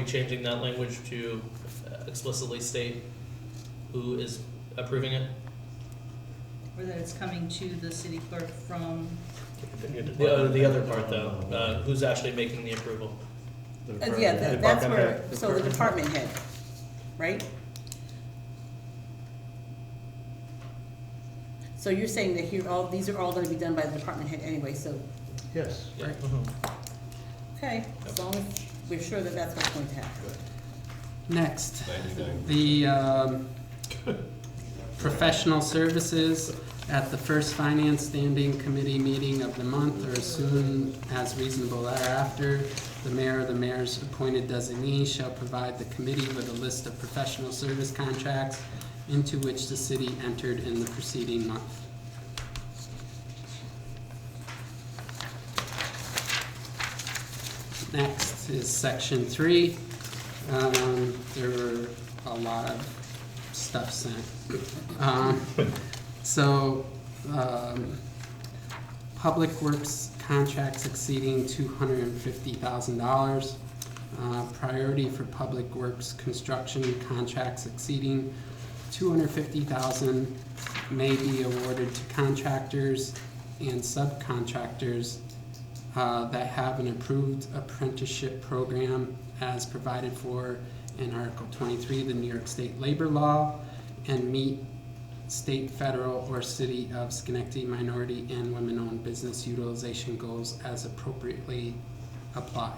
changing that language to explicitly state who is approving it? Or that it's coming to the city clerk from, The other part though, who's actually making the approval? Yeah, that's Department where, head. so the department head, right? So you're saying that these are all gonna be done by the department head anyway, so, Yes. Yeah. okay, as long as we're sure that that's what's going to happen. Next, 99. the professional services at the first finance standing committee meeting of the month or as soon as reasonable thereafter. The mayor or the mayor's appointed designee shall provide the committee with a list of professional service contracts into which the city entered in the preceding month. Next is section 3. There were a lot of stuff sent. Public works contracts exceeding $250,000. Priority for public works construction contracts exceeding $250,000 may be awarded to contractors and subcontractors that have an approved apprenticeship program as provided for in Article 23 of the New York State Labor Law and meet state, federal, or city of Schenectady minority and women-owned business utilization goals as appropriately apply.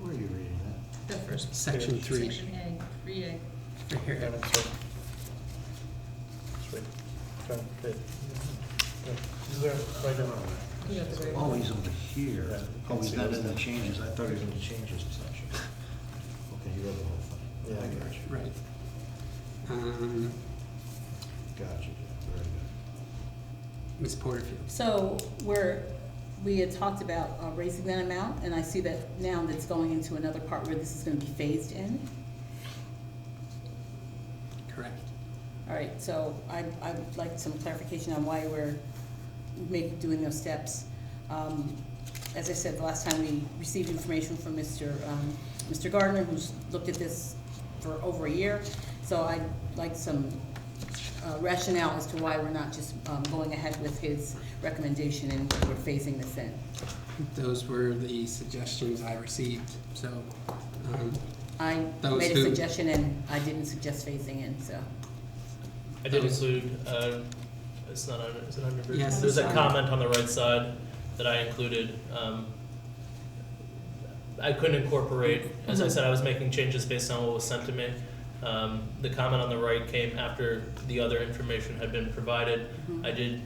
Where are you reading that? the first. Section 3. Section A, 3A. For here. Yeah, that's right. Sweet. Okay, good. Yeah. Is there, right there. You have to wait. Oh, he's over here. Yeah. Oh, he's not in the changes. I thought he was in the changes section. Okay, you read the whole thing. Yeah. I got you. Right. Got you. Very good. Ms. Porterfield. So we had talked about raising that amount, and I see that now that's going into another part where this is gonna be phased in. Correct. All right, so I would like some clarification on why we're doing those steps. As I said, the last time we received information from Mr. Gardner, who's looked at this for over a year. So I'd like some rationale as to why we're not just going ahead with his recommendation and we're phasing this in. Those were the suggestions I received, so I Those made a who- suggestion and I didn't suggest phasing in, so. I did include, it's not on, is it on your version? Yes, There's a it's on. comment on the right side that I included. I couldn't incorporate, as I said, I was making changes based on what was sent to me. The comment on the right came after the other information had been provided. I did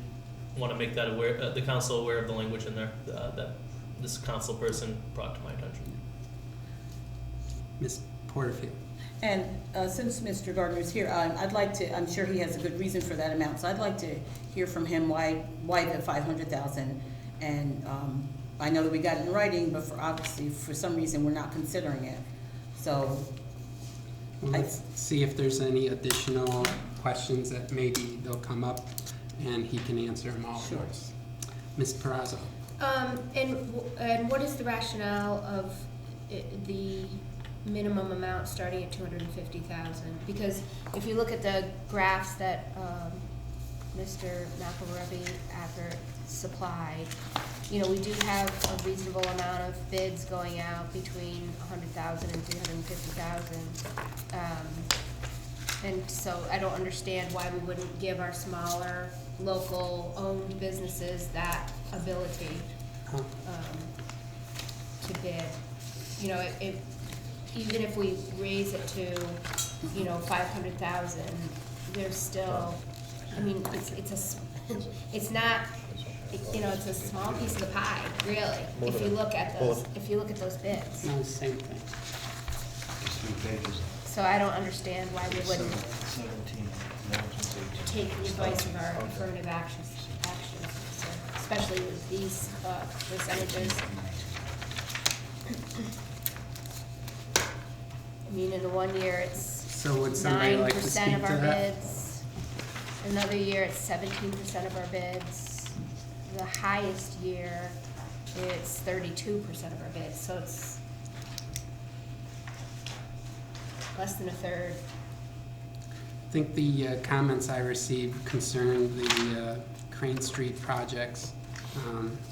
want to make that aware, the council aware of the language in there, that this council person brought to my attention. Ms. Porterfield. And since Mr. Gardner's here, I'd like to, I'm sure he has a good reason for that amount, so I'd like to hear from him why the 500,000. And I know that we got it in writing, but obviously, for some reason, we're not considering it. So, Let's see if there's any additional questions that maybe they'll come up and he can answer them all for us. Ms. Perazzo. And what is the rationale of the minimum amount starting at 250,000? Because if you look at the graphs that Mr. McElravy supplied, you know, we do have a reasonable amount of bids going out between 100,000 and 350,000. And so I don't understand why we wouldn't give our smaller, local owned businesses that ability to bid. You know, even if we raise it to, you know, 500,000, there's still, I mean, it's not, you know, it's a small piece of the pie, really, if you look at those bids. No, same thing. Just 3 pages. So I don't understand why we wouldn't 17, take the advice of our affirmative actions, so especially with these percentages. I mean, in the one year, it's So would somebody like to 9% speak of to our that? bids. Another year, it's 17% of our bids. The highest year, it's 32% of our bids, so it's less than a third. I think the comments I received concerned the Crane Street projects.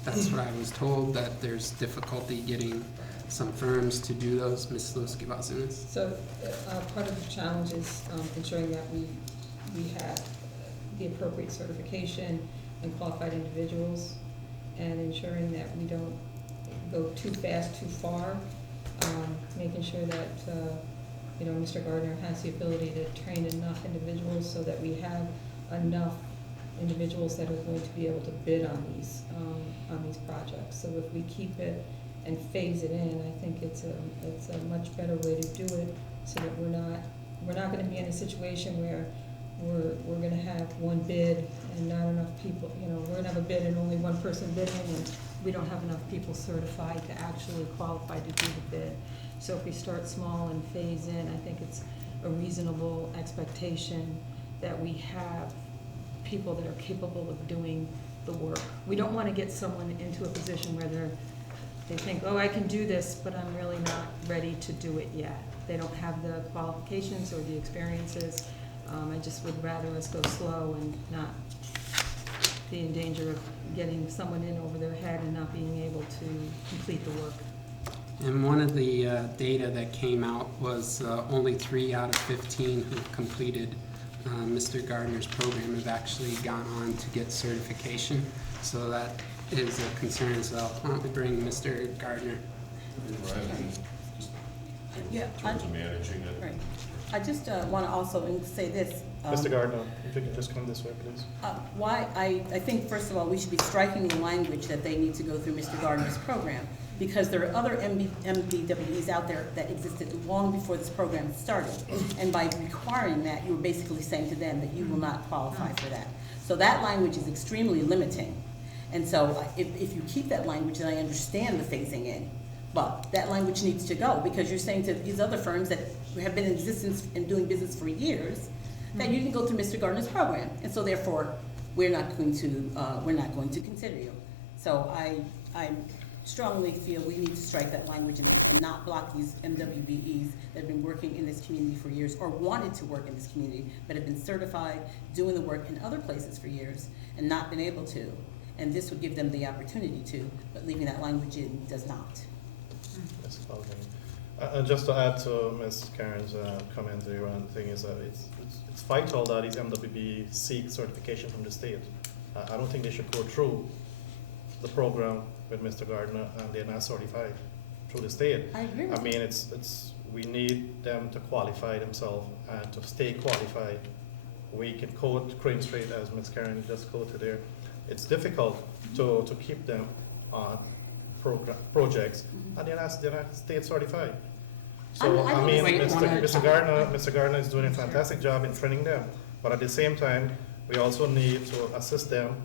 That's what I was told, that there's difficulty getting some firms to do those. Ms. Lewski-Vazunas. So, part of the challenge is ensuring that we have the appropriate certification and qualified individuals, and ensuring that we don't go too fast, too far, making sure that, you know, Mr. Gardner has the ability to train enough individuals so that we have enough individuals that are going to be able to bid on these projects. So if we keep it and phase it in, I think it's a much better way to do it, so that we're not gonna be in a situation where we're gonna have one bid and not enough people, you know, we're gonna have a bid and only one person bidding, and we don't have enough people certified to actually qualify to do the bid. So if we start small and phase in, I think it's a reasonable expectation that we have people that are capable of doing the work. We don't wanna get someone into a position where they think, oh, I can do this, but I'm really not ready to do it yet. They don't have the qualifications or the experiences. I just would rather us go slow and not be in danger of getting someone in over their head and not being able to complete the work. And one of the data that came out was only 3 out of 15 who completed Mr. Gardner's program have actually gone on to get certification. So that is a concern as well. Why don't we bring Mr. Gardner? Yeah, In terms of managing it. right. I just want to also say this. Mr. Gardner, if you could just come this way, please. Why, I think, first of all, we should be striking the language that they need to go through Mr. Gardner's program, because there are other MVWEs out there that existed long before this program started. And by requiring that, you were basically saying to them that you will not qualify for that. So that language is extremely limiting. And so if you keep that language, then I understand the phasing in. But that language needs to go, because you're saying to these other firms that have been in existence and doing business for years, that you can go through Mr. Gardner's program. And so therefore, we're not going to consider you. So I strongly feel we need to strike that language and not block these MWBEs that have been working in this community for years, or wanted to work in this community, but have been certified, doing the work in other places for years, and not been able to. And this would give them the opportunity to, but leaving that language in does not. Just to add to Ms. Karen's comment there, and the thing is that it's vital that these MWB seek certification from the state. I don't think they should go through the program with Mr. Gardner and they're not certified through the state. I agree with I mean, we need them to qualify themselves and to stay qualified. We can quote Crane Street as Ms. Karen just quoted there. It's difficult to keep them on projects, and they're not state certified. So I I mean, wait Mr. Gardner is doing a fantastic job in training them, but at the same time, we also need to assist them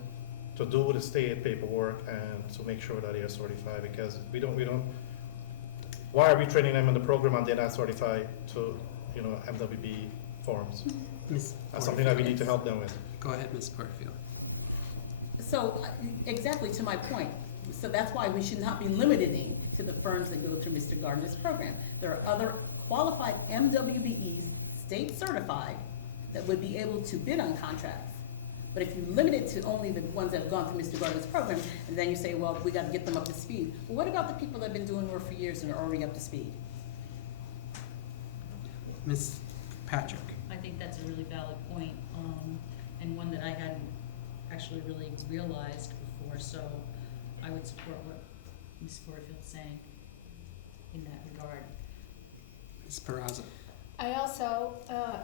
to do the state paperwork and to make sure that they are certified, because we don't. Why are we training them in the program and they're not certified to, MWB forms? That's something that we need to help them with. Go ahead, Ms. Porterfield. So, exactly to my point. So that's why we should not be limiting to the firms that go through Mr. Gardner's program. There are other qualified MWBEs, state certified, that would be able to bid on contracts. But if you limit it to only the ones that have gone through Mr. Gardner's program, and then you say, well, we got to get them up to speed. Well, what about the people that have been doing work for years and are already up to speed? Ms. Patrick. I think that's a really valid point, and one that I hadn't actually really realized before, so I would support what Ms. Porterfield's saying in that regard. Ms. Peraza. I also,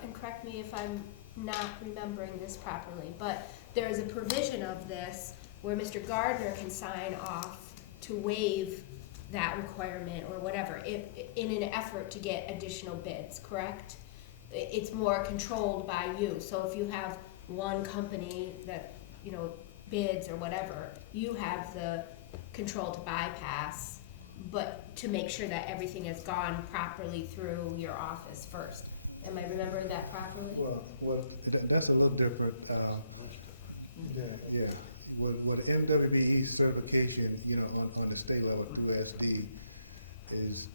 and correct me if I'm not remembering this properly, but there is a provision of this where Mr. Gardner can sign off to waive that requirement or whatever, in an effort to get additional bids, correct? It's more controlled by you. So if you have one company that, bids or whatever, you have the control to bypass, but to make sure that everything has gone properly through your office first. Am I remembering that properly? Well, that's a little different. Yeah. With MWBE certification, on the state level through SD is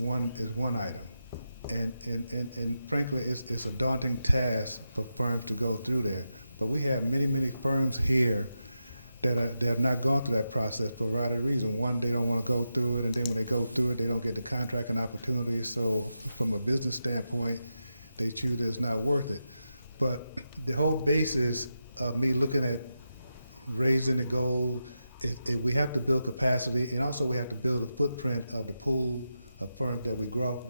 one item. And frankly, it's a daunting task for firms to go through that. But we have many firms here that have not gone through that process for a variety of reasons. One, they don't want to go through it, and then when they go through it, they don't get the contracting opportunity. So from a business standpoint, they choose that it's not worth it. But the whole basis of me looking at raising the goal, we have to build capacity, and also we have to build a footprint of the pool of firms that we grow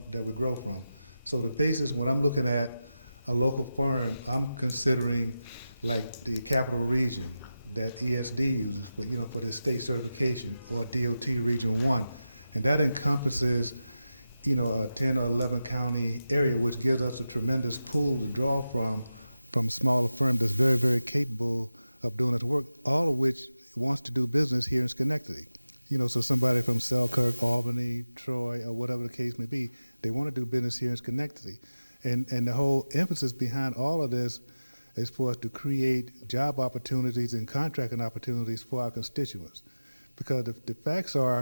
from. So the basis, when I'm looking at a local firm, I'm considering like the Capital Region that ESD uses, for the state certification, or DOT Region 1. And that encompasses, a 10 or 11 county area, which gives us a tremendous pool to draw from. Small firms that are very capable of doing work, all of which want to do business here in Schenectady. Because somebody else sells code or whatever the case may be. They want to do business here in Schenectady. And I'm everything behind all of that is for to create job opportunities and contracting opportunities for our constituents. Because the facts are,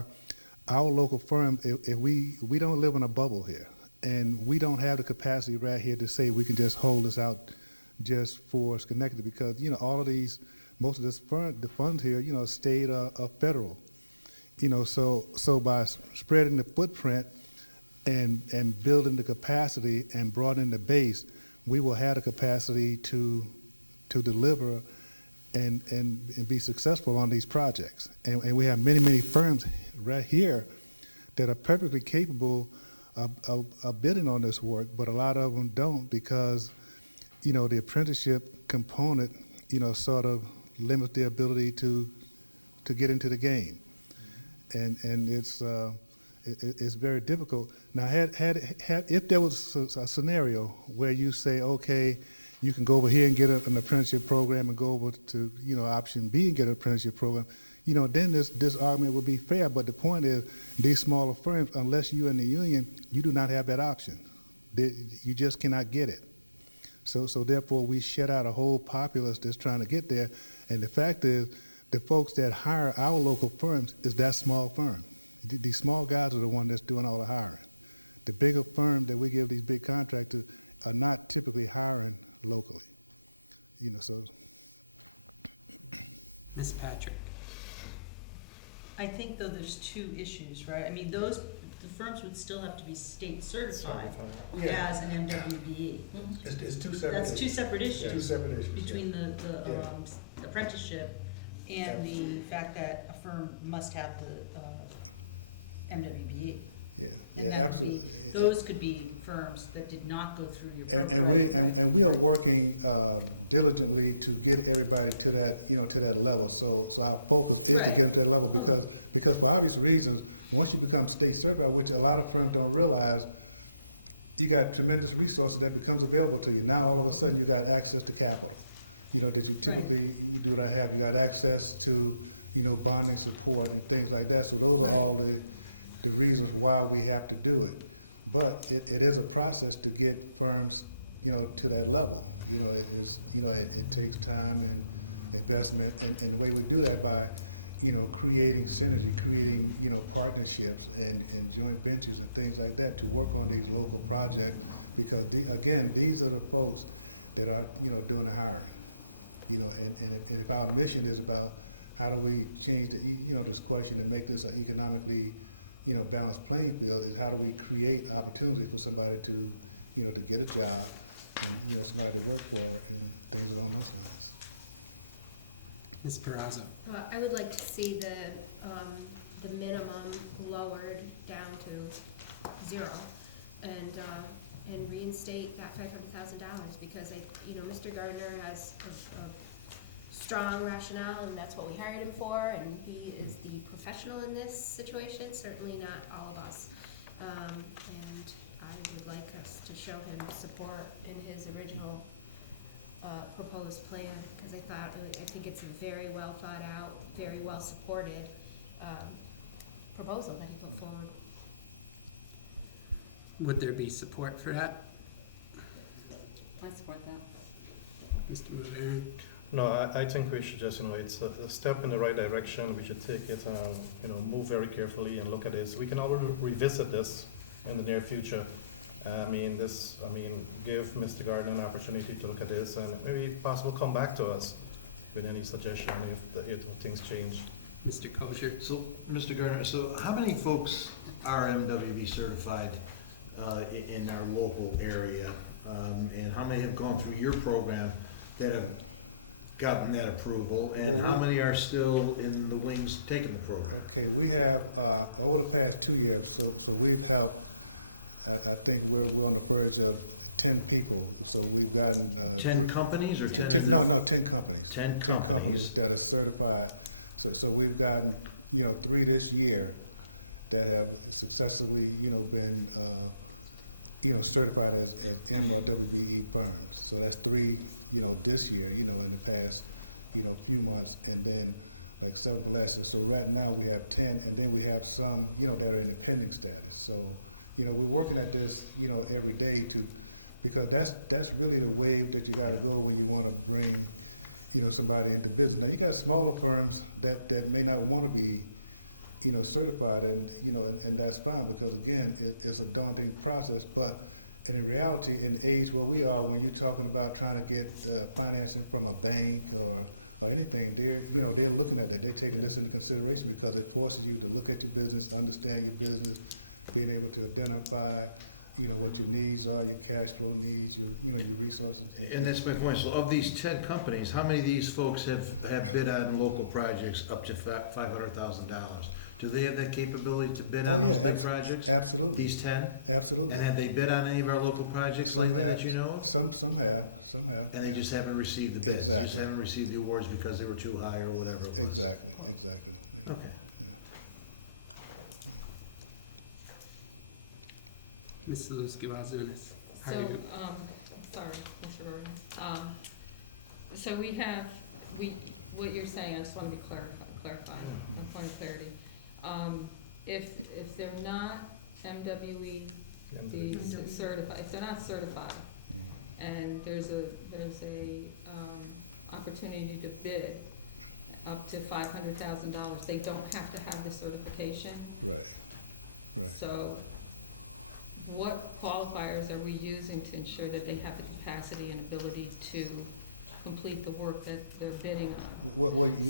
our local firms, and we don't live in a bubble here. And we don't have the capacity right here to say we can just move it out just for Schenectady. Because all these business firms, the fact is, stay out of better. So by spreading the footprint and building the capacity and building the base, we will have the capacity to deliver and be successful on this project. And we have really firms right here that are perfectly capable of bidding on this, but a lot of them don't because, their purchases component, sort of limit their ability to get into the game. And it's really difficult. Now, if that was a scenario where you say, okay, you can go ahead and get an apprenticeship program, go over to, actually be get a apprenticeship program, then this argument would be fair with the union and get all the firms, unless you have unions, you do not have that option. You just cannot get it. So therefore, we sit on the whole process that's trying to get there. And the fact is, the folks that have all of the firms is very small firms. The biggest firms that we have these big contractors are not typically hiring. Ms. Patrick. I think though there's two issues, right? I mean, the firms would still have to be state certified Yeah. as an MWBE. It's two separate. That's two separate issues. Two separate issues. Between the Yeah. apprenticeship and the fact that a firm must have the MWBE. Yeah. And Yeah, that would be, absolutely. those could be firms that did not go through your program. And we are working diligently to get everybody to that, to that level. So our focus is to Right. get to that level because for obvious reasons, once you become state certified, which a lot of firms don't realize, you got tremendous resources that becomes available to you. Now all of a sudden you got access to capital. That you typically you do not have. You got access to, bonding support and things like that. So those are all the reasons why we have to do it. But it is a process to get firms, to that level. It takes time and investment, and the way we do that by, creating synergy, creating, partnerships and joint ventures and things like that to work on these local projects. Because again, these are the folks that are, doing the hiring. And if our mission is about how do we change this question and make this an economically balanced playing field, is how do we create opportunity for somebody to, to get a job and, somebody to work for and things along those lines. Ms. Peraza. I would like to see the minimum lowered down to 0 and reinstate that $500,000 because Mr. Gardner has a strong rationale and that's what we hired him for, and he is the professional in this situation, certainly not all of us. And I would like us to show him support in his original proposed plan, because I think it's a very well thought out, very well supported proposal that he put forward. Would there be support for that? I support that. Mr. Mudavarian? No, I think we should just, it's a step in the right direction. We should take it, move very carefully and look at this. We can already revisit this in the near future. Give Mr. Gardner an opportunity to look at this and maybe possible come back to us with any suggestion if things change. Mr. Kosher? So, Mr. Gardner, so how many folks are MWB certified in our local area? And how many have gone through your program that have gotten that approval? And how many are still in the wings taking the program? Okay, we have, over the past 2 years, so we've helped, I think we're on the verge of 10 people. So we've gotten 10 companies or 10 10 companies. 10 companies That are certified. So we've gotten, 3 this year that have successfully, been, certified as MWBE firms. So that's 3, this year, in the past, few months, and then like 7 last year. So right now we have 10, and then we have some, that are in the pending status. So, we're working at this, every day because that's really the wave that you gotta go when you wanna bring, somebody into business. Now, you got smaller firms that may not wanna be, certified, and that's fine, because again, it's a daunting process, but in reality, in the age where we are, when you're talking about trying to get financing from a bank or anything, they're looking at that, they're taking this into consideration because it forces you to look at your business, understand your business, being able to identify, what your needs are, your cash flow needs, your resources. And that's my point. So of these 10 companies, how many of these folks have bid on local projects up to $500,000? Do they have that capability to bid on those big projects? Absolutely. These 10? Absolutely. And have they bid on any of our local projects lately that you know of? Some have. And they just haven't received the bids? Exactly. Just haven't received the awards because they were too high or whatever it was? Exactly. Okay. Ms. Luzki-Wazunis? So, sorry, Mr. Gordon. So what you're saying, I just want to be clarifying, a point of clarity. If they're not MWE certified, if they're not certified, and there's a opportunity to bid up to $500,000, they don't have to have the certification. Right. So what qualifiers are we using to ensure that they have the capacity and ability to complete the work that they're bidding on?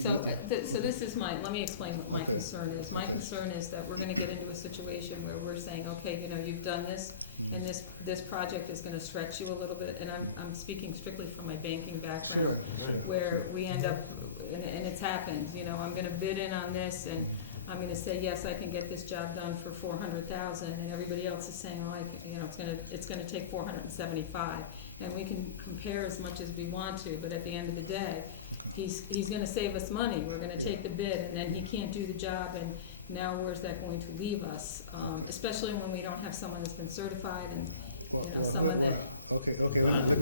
So, so this is let me explain what my concern is. My concern is that we're gonna get into a situation where we're saying, okay, you know, you've done this, and this project is gonna stretch you a little bit, and I'm speaking strictly from my banking background. Sure, right. Where we end up, and it's happened, you know, I'm gonna bid in on this, and I'm gonna say, yes, I can get this job done for 400,000, and everybody else is saying, oh, you know, it's gonna take 475, and we can compare as much as we want to, but at the end of the day, he's gonna save us money, we're gonna take the bid, and then he can't do the job, and now where's that going to leave us? Especially when we don't have someone that's been certified, and, you know, someone that. Okay, let me address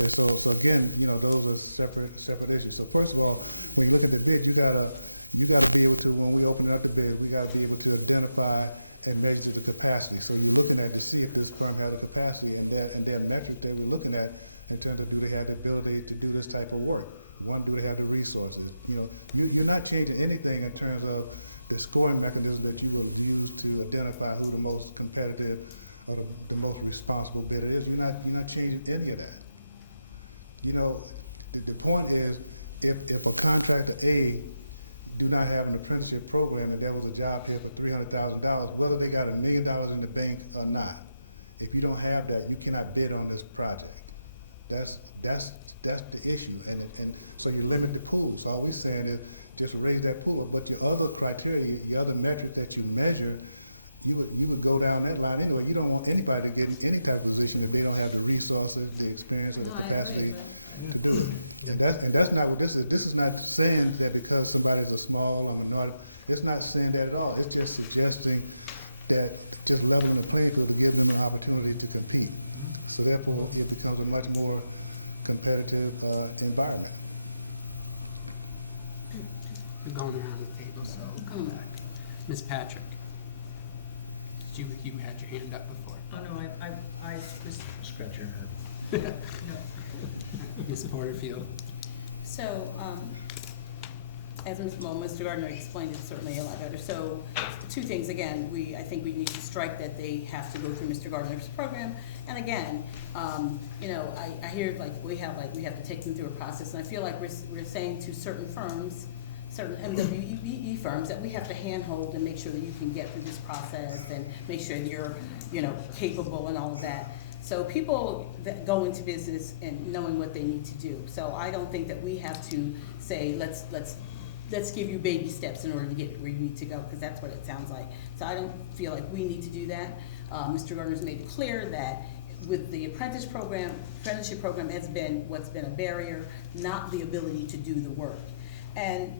this. So again, you know, those are separate issues. So first of all, when you look at the bid, you gotta be able to, when we open up the bid, we gotta be able to identify and measure the capacity. So you're looking at to see if this firm has a capacity, and there are metrics that we're looking at in terms of do they have the ability to do this type of work. One, do they have the resources? You know, you're not changing anything in terms of the scoring mechanism that you will use to identify who the most competitive or the most responsible bidder is. You're not changing any of that. You know, the point is, if a contractor A do not have an apprenticeship program and there was a job here for $300,000, whether they got $1 million in the bank or not, if you don't have that, you cannot bid on this project. That's the issue, and so you limit the pool. So all we're saying is just raise that pool, but your other criteria, your other metric that you measure, you would go down that line anyway. You don't want anybody to get any type of position if they don't have the resources, the experience, or the capacity. And that's not what this is. This is not saying that because somebody's a small or minority. It's not saying that at all. It's just suggesting that just leveling the playing field to give them an opportunity to compete. So therefore, it becomes a much more competitive environment. We're going around the table, so we'll come back. Ms. Patrick, you had your hand up before. Oh, no, I was, Scratch your head. no. Ms. Porterfield. So, as Mr. Gardner explained it certainly a lot better. So, two things. Again, I think we need to strike that they have to go through Mr. Gardner's program. And again, you know, I hear we have to take them through a process, and I feel like we're saying to certain firms, certain MWE firms, that we have to handhold and make sure that you can get through this process and make sure you're, you know, capable and all of that. So people that go into business and knowing what they need to do. So I don't think that we have to say, let's give you baby steps in order to get where you need to go, because that's what it sounds like. So I don't feel like we need to do that. Mr. Gardner's made it clear that with the apprenticeship program has been what's been a barrier, not the ability to do the work. And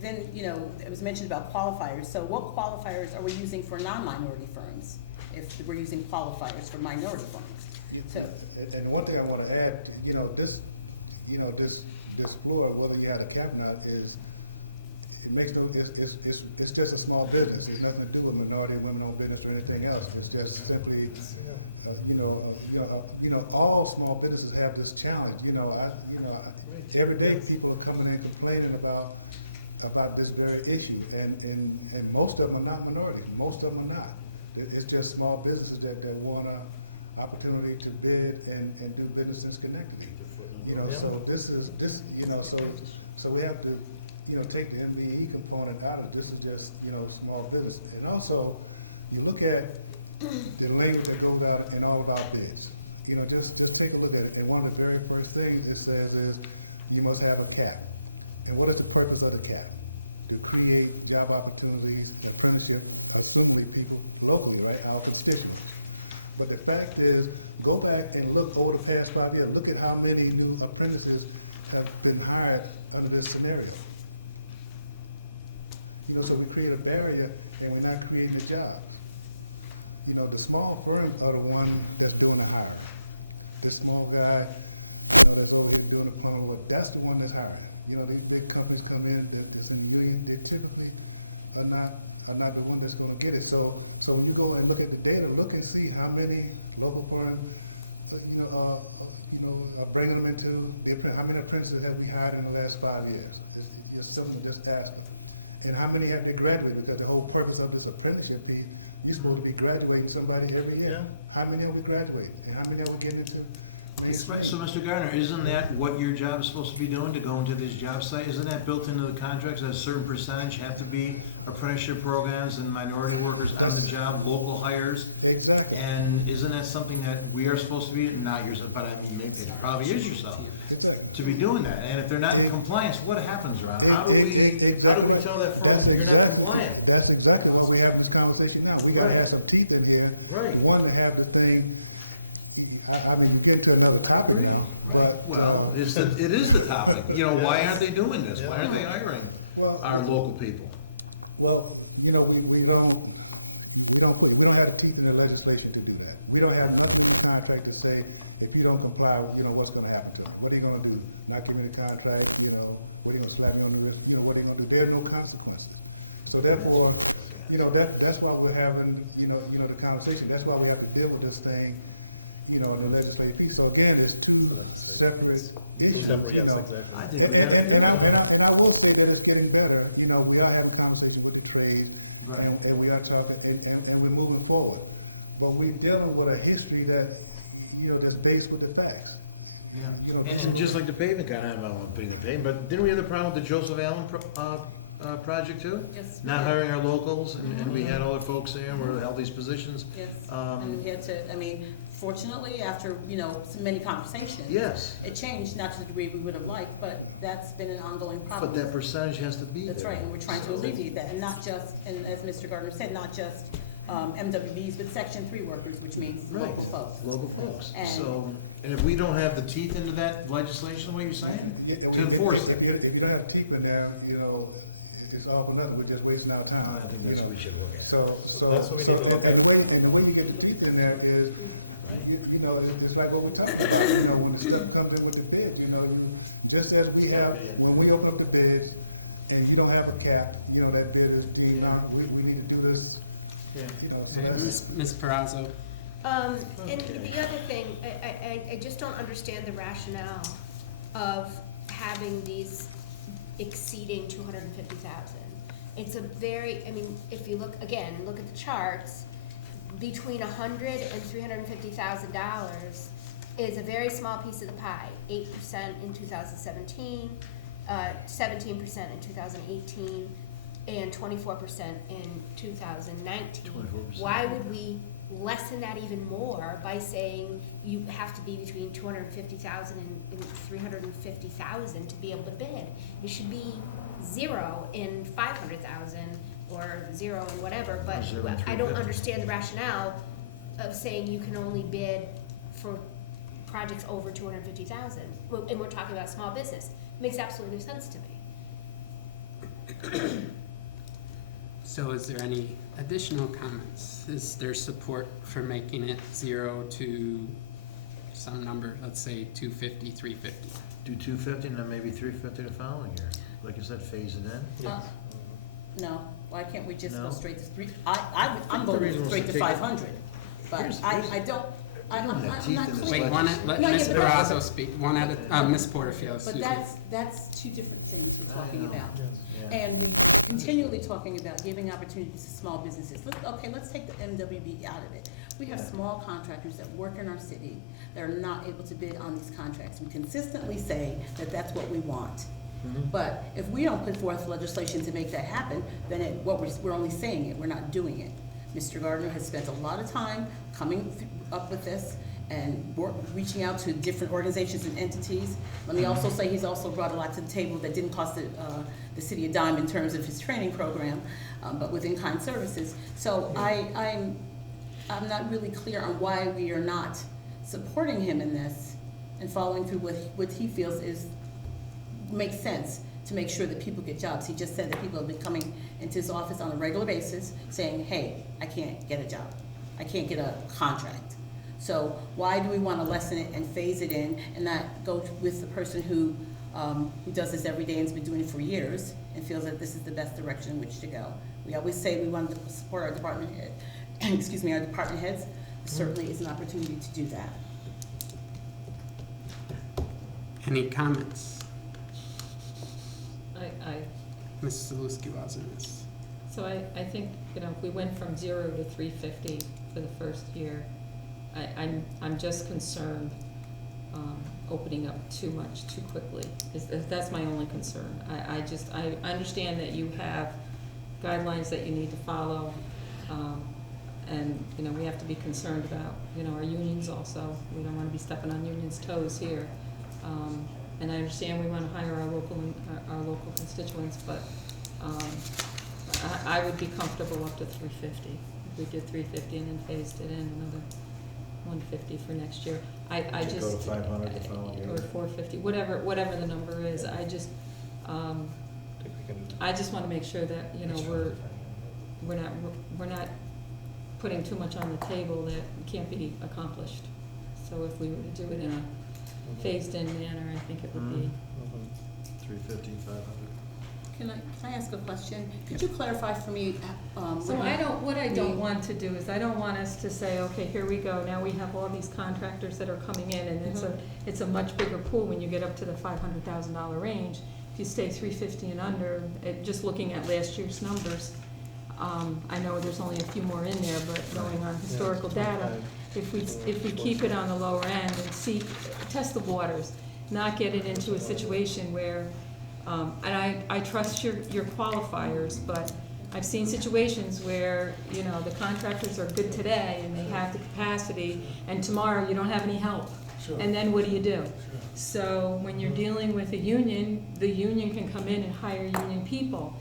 then, you know, it was mentioned about qualifiers. So what qualifiers are we using for non-minority firms if we're using qualifiers for minority firms? So, and one thing I want to add, this floor, whether you have a cap or not, it's just a small business. It's nothing to do with minority, women-owned business, or anything else. It's just simply, all small businesses have this challenge. Every day people are coming in complaining about this very issue, and most of them are not minorities. Most of them are not. It's just small businesses that want an opportunity to bid and do business in Schenectady. So so we have to, take the MBE component out of it. This is just, small business. And also, you look at the language that goes out in all of our bids. Just take a look at it. And one of the very first things it says is you must have a cap. And what is the purpose of the cap? To create job opportunities, apprenticeship, or simply people locally, right, our constituents. But the fact is, go back and look over the past 5 years. Look at how many new apprentices have been hired under this scenario. So we create a barrier and we're not creating a job. The small firms are the one that's doing the hiring. The small guy, that's over there doing the plumbing work, that's the one that's hiring. These big companies come in that's in the union, they typically are not the one that's going to get it. So when you go and look at the data, look and see how many local firms, are bringing them into, how many apprentices have we hired in the last 5 years? It's simple, just asking. And how many have they graduated? Because the whole purpose of this apprenticeship piece, you're supposed to be graduating somebody every year. How many are we graduating? And how many are we getting into So, Mr. Gardner, isn't that what your job is supposed to be doing, to go into these job sites? Isn't that built into the contracts, that a certain percentage have to be apprenticeship programs and minority workers on the job, local hires? Exactly. And isn't that something that we are supposed to be, not yourself, but I mean, maybe it probably is yourself, to be doing that? And if they're not in compliance, what happens, Ron? How do we tell that firm you're not compliant? That's exactly why we have this conversation now. We gotta have some teeth in here. Right. One, to have the thing, I mean, get to another topic now, but. Well, it is the topic. You know, why aren't they doing this? Why aren't they hiring our local people? Well, you know, we don't have teeth in the legislation to do that. We don't have nothing in the contract to say, if you don't comply, you know, what's gonna happen to them? What are you gonna do? Not give me the contract, you know, what are you gonna slap me on the wrist? You know, what are you gonna do? There's no consequence. So therefore, you know, that's why we're having, you know, the conversation. That's why we have to deal with this thing, you know, in the legislative piece. So again, there's two separate meetings. Yes, you know. exactly. I think And I will say that it's getting better. You know, we are having conversations with the trade, Right. and we are talking, and we're moving forward. But we're dealing with a history that, you know, that's based with the facts. Yeah, You know, and just like the pavement, I don't know, putting the pavement, but didn't we have the problem with the Joseph Allen project too? Yes. Not hiring our locals, and we had all the folks there, and we held these positions. Yes, and we had to, I mean, fortunately, after, you know, so many conversations. Yes. It changed, not to the degree we would have liked, but that's been an ongoing problem. But that percentage has to be there. That's right, and we're trying to alleviate that, and not just, and as Mr. Gardner said, not just MWBs, but Section 3 workers, which means Right. local folks. Local folks. And- So, and if we don't have the teeth into that legislation, what you're saying, Yeah, to enforce if it. you don't have teeth in there, you know, it's all for nothing. We're just wasting our time. I think that's what we should look at. So that's what we need to look at. And the way you get the teeth in there is, you know, it's like what we're talking about. You know, when the stuff comes in with the bids, you know, just as we have, when we open up the bids and you don't have a cap, you know, that bid is deemed out, we need to do this, you know, so that's. Ms. Perazzo? And the other thing, I just don't understand the rationale of having these exceeding 250,000. It's a very, I mean, if you look, again, look at the charts, between $100,000 and $350,000 is a very small piece of the pie. 8% in 2017, 17% in 2018, and 24% in 2019. 24%. Why would we lessen that even more by saying you have to be between 250,000 and 350,000 to be able to bid? It should be 0 in 500,000 or 0 in whatever, but 0 in I don't 350. understand the rationale of saying you can only bid for projects over 250,000. And we're talking about small business. Makes absolutely no sense to me. So is there any additional comments? Is there support for making it 0 to some number, let's say 250, 350? Do 250 and then maybe 350 the following year. Like you said, phase it in. No, why can't we just go No? straight to 3? I'm the reason voting was straight to to take it- 500, but Here's- I don't, I'm don't have not teeth in this clear. Wait, let No, yeah, Ms. but Perazzo speak, one at a, Ms. Porterfield, But excuse me. that's two different things we're talking know. about. Yeah. And we continually talking about giving opportunities to small businesses. Let's take the MWB out of it. We have small contractors that work in our city that are not able to bid on these contracts. We consistently say that that's what we want. But if we don't put forth legislation to make that happen, then we're only saying it, we're not doing it. Mr. Gardner has spent a lot of time coming up with this and reaching out to different organizations and entities. Let me also say he's also brought a lot to the table that didn't cost the city a dime in terms of his training program, but with in-kind services. So I'm not really clear on why we are not supporting him in this and following through what he feels makes sense to make sure that people get jobs. He just said that people have been coming into his office on a regular basis saying, hey, I can't get a job. I can't get a contract. So why do we want to lessen it and phase it in and not go with the person who does this every day and has been doing it for years and feels that this is the best direction in which to go? We always say we want to support our department head, our department heads. Certainly is an opportunity to do that. Any comments? I, Ms. Zaluski was in this. so I think, you know, if we went from 0 to 350 for the first year, I'm just concerned opening up too much too quickly. That's my only concern. I understand that you have guidelines that you need to follow, and, you know, we have to be concerned about, you know, our unions also. We don't want to be stepping on unions' toes here. And I understand we want to hire our local constituents, but I would be comfortable up to 350. If we did 350 and then phased it in another 150 for next year. I Could just go to 500 the following year. or 450, whatever the number is. I just want to make sure that, you know, we're not putting too much on the table that can't be accomplished. So if we were to do it in a phased-in manner, I think it would be. 350, 500. Can I ask a question? Could you clarify for me? So what I don't want to do is I don't want us to say, okay, here we go, now we have all these contractors that are coming in, and it's a much bigger pool when you get up to the $500,000 range. If you stay 350 and under, just looking at last year's numbers, I know there's only a few more in there, but going on historical data, if we keep it on the lower end and test the waters, not get it into a situation where, and I trust your qualifiers, but I've seen situations where, you know, the contractors are good today and they have the capacity, and tomorrow you don't have any help. Sure. And then what do you do? So when you're dealing with a union, the union can come in and hire union people.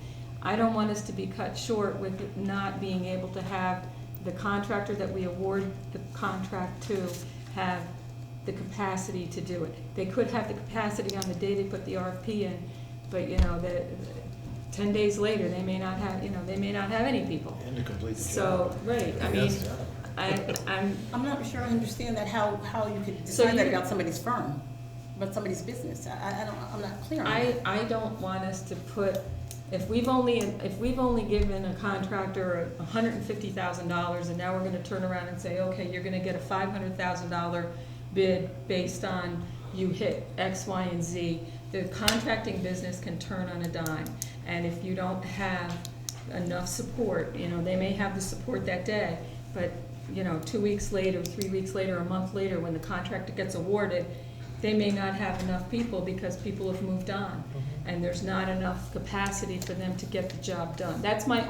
I don't want us to be cut short with not being able to have the contractor that we award the contract to have the capacity to do it. They could have the capacity on the day they put the RFP in, but, you know, 10 days later, they may not have any people. And to complete the job. So, right, I mean, I'm not sure I understand that, how you could decide that about somebody's firm, about somebody's business. I'm not clear on that. I don't want us to put, if we've only given a contractor $150,000, and now we're gonna turn around and say, okay, you're gonna get a $500,000 bid based on you hit X, Y, and Z, the contracting business can turn on a dime. And if you don't have enough support, you know, they may have the support that day, but, you know, 2 weeks later, 3 weeks later, a month later, when the contractor gets awarded, they may not have enough people because people have moved on. And there's not enough capacity for them to get the job done. That's my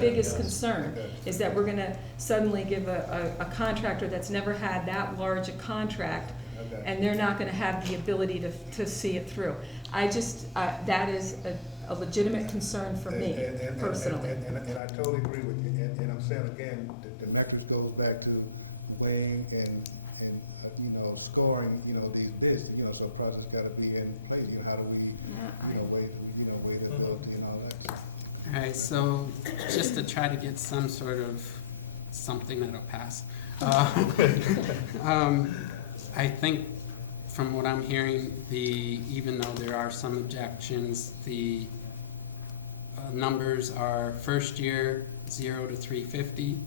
biggest concern, is that we're gonna suddenly give a contractor that's never had that large a contract, and they're not gonna have the ability to see it through. That is a legitimate concern for me, personally. And I totally agree with you, and I'm saying again, the metrics goes back to weighing and you know, scoring, you know, these bids, you know, so projects gotta be in place, you know, how do we, weigh the ability and all that. All right, so just to try to get some sort of something that'll pass. I think from what I'm hearing, even though there are some objections, the numbers are first year 0 to 350,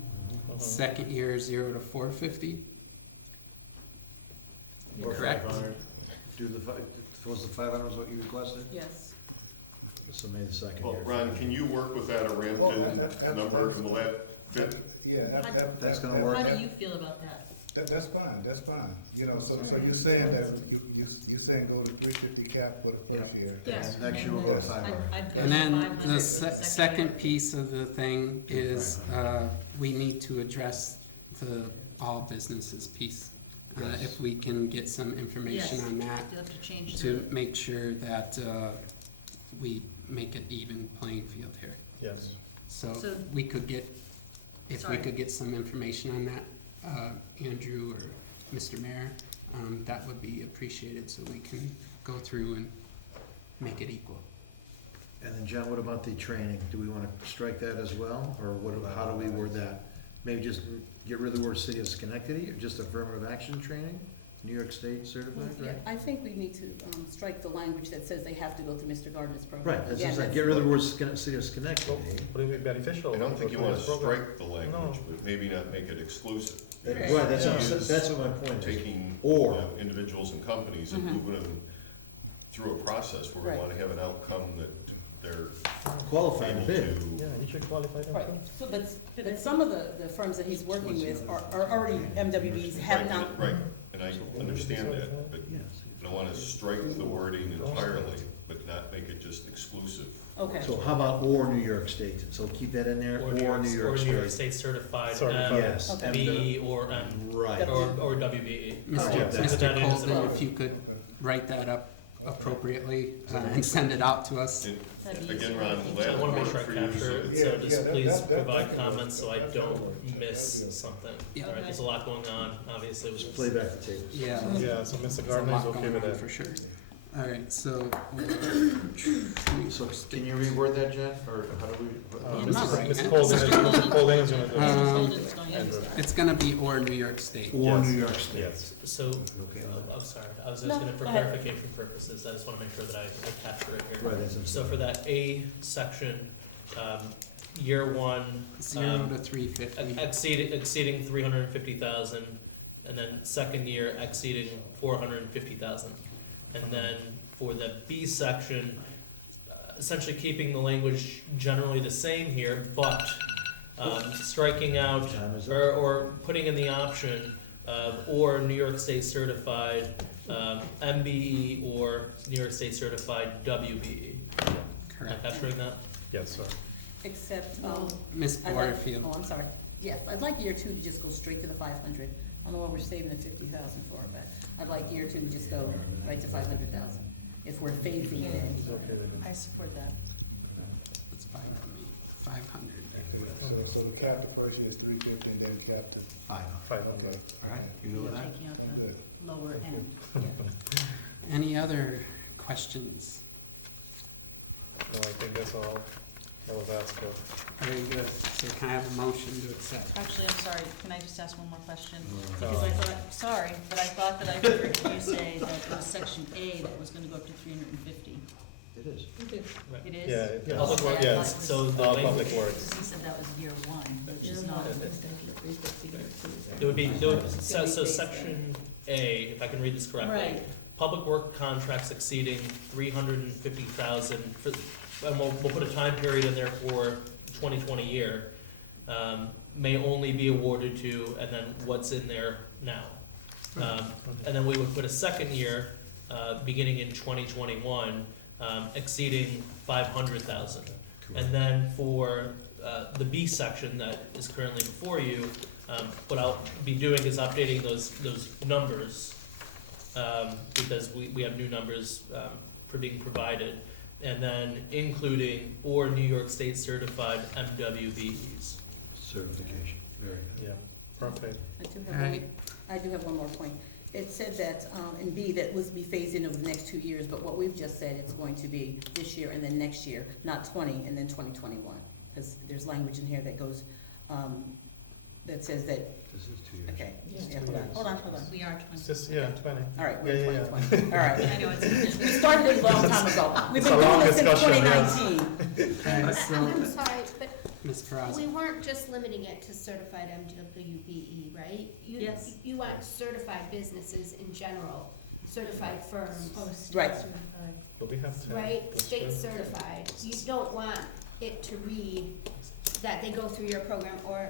second year 0 to 450. Correct. 500. Was the 500 was what you requested? Yes. So maybe the second Well, year. Ron, can you work with that Arampton number, and will that fit? Yeah, That's gonna work. How do you feel about that? That's fine, you know, so you're saying that, you're saying go to 350 cap for the first year? Yes. Next year we'll go to 500. I'd go And to then 500 the for the second piece of the thing is we need to address the all businesses piece. If we can get some information Yes. on that, You'll have to change to make sure that we make it even playing field here. Yes. So So- we could get, if we Sorry. could get some information on that, Andrew or Mr. Mayor, that would be appreciated, so we can go through and make it equal. And then John, what about the training? Do we want to strike that as well, or how do we word that? Maybe just get rid of the word City of Schenectady, or just affirmative action training? New York State certified, Yeah, right? I think we need to strike the language that says they have to go through Mr. Gardner's program. Right, that's Yeah, just like, get rid of the word City of Schenectady. Would it be beneficial? I don't think you want to program? strike the language, but maybe not make it exclusive. Right. Right, that's Use what my point is. Taking Or- you know, individuals and companies and moving them through a process where we Right. want to have an outcome that they're Qualified able bid. to. Yeah, you should qualify them Right, too. so but some of the firms that he's working with are already MWBs, have Right, not. Right, and I understand that, but I don't want to strike the wording entirely, but not make it just exclusive. Okay. So how about or New York State? So keep that in there, or New York State. State certified, Yes. M, B, or M, Right. or WBE. Mr. Colvin, if you could write that up appropriately and send it out to us. Again, Ron, I want to make sure I for you, capture so it, so just please that provide comments so I don't miss something. Yeah. All right, there's a lot going on, obviously. Just play back the tapes. Yeah. Yeah, so Mr. There's a Gardner is lot okay going with on that. for sure. All right, so. So can you reword that, Jeff, or how do we? I'm not writing Mr. it. Colvin is gonna do it. It's gonna be or New York State. Or New York State. Yes. So, I'm sorry, I was just No, gonna, for go ahead. clarification purposes, I just wanna make sure that I capture it here. Right, that's- So for that A section, year one. 0 to 350. Exceeding 350,000, and then second year exceeding 450,000. And then for the B section, essentially keeping the language generally the same here, but striking out or putting in the option of or New York State certified MBE or New York State certified WBE. Correct. Am I capturing that? Yes, sir. Except, Miss I'd like- Porterfield. Oh, I'm sorry. Yes, I'd like year two to just go straight to the 500. I don't know what we're saving the 50,000 for, but I'd like year two to just go right to 500,000. If we're phasing it in. I support that. It's fine with me. 500. So the cap for first year is 350 and then cap to 500. Okay. All right, you know that? Taking out I'm good. the lower end. Any other questions? No, I think that's all that was asked for. Very good. So can I have a motion to accept? Actually, I'm sorry, can I just ask one more question? Because I thought, sorry, but I thought that I heard you say that it was section A that was gonna go up to 350. It is. Right. It is? Yeah, it is. Public works, I yeah, thought it was- so the All language. public works. He said that was year one, which is not. There would be, so section A, if I can read this correctly. Right. Public work contracts exceeding 350,000, and we'll put a time period in there for 2020 year, may only be awarded to, and then what's in there now. And then we would put a second year, beginning in 2021, exceeding 500,000. And then for the B section that is currently before you, what I'll be doing is updating those numbers, because we have new numbers for being provided, and then including or New York State certified MWBEs. Certification, very good. Yeah, perfect. I do have one more point. It said that, in B, that was to be phased in over the next 2 years, but what we've just said, it's going to be this year and then next year, not 20 and then 2021. Because there's language in here that goes, that says that, This is 2 years. okay, It's yeah, 2 hold on, years. hold on. We are 20. It's just, yeah, 20. All right, we're Yeah, in yeah, 2020. All right. I know, it's. We started it a long time ago. We've It's been a long doing this since discussion, yes. 2019. Okay, so, I'm sorry, but Ms. Peraza. we weren't just limiting it to certified MWBE, right? Yes. You want certified businesses in general, certified firms, Right. But we have 10. right? That's State good. certified. You don't want it to read that they go through your program, or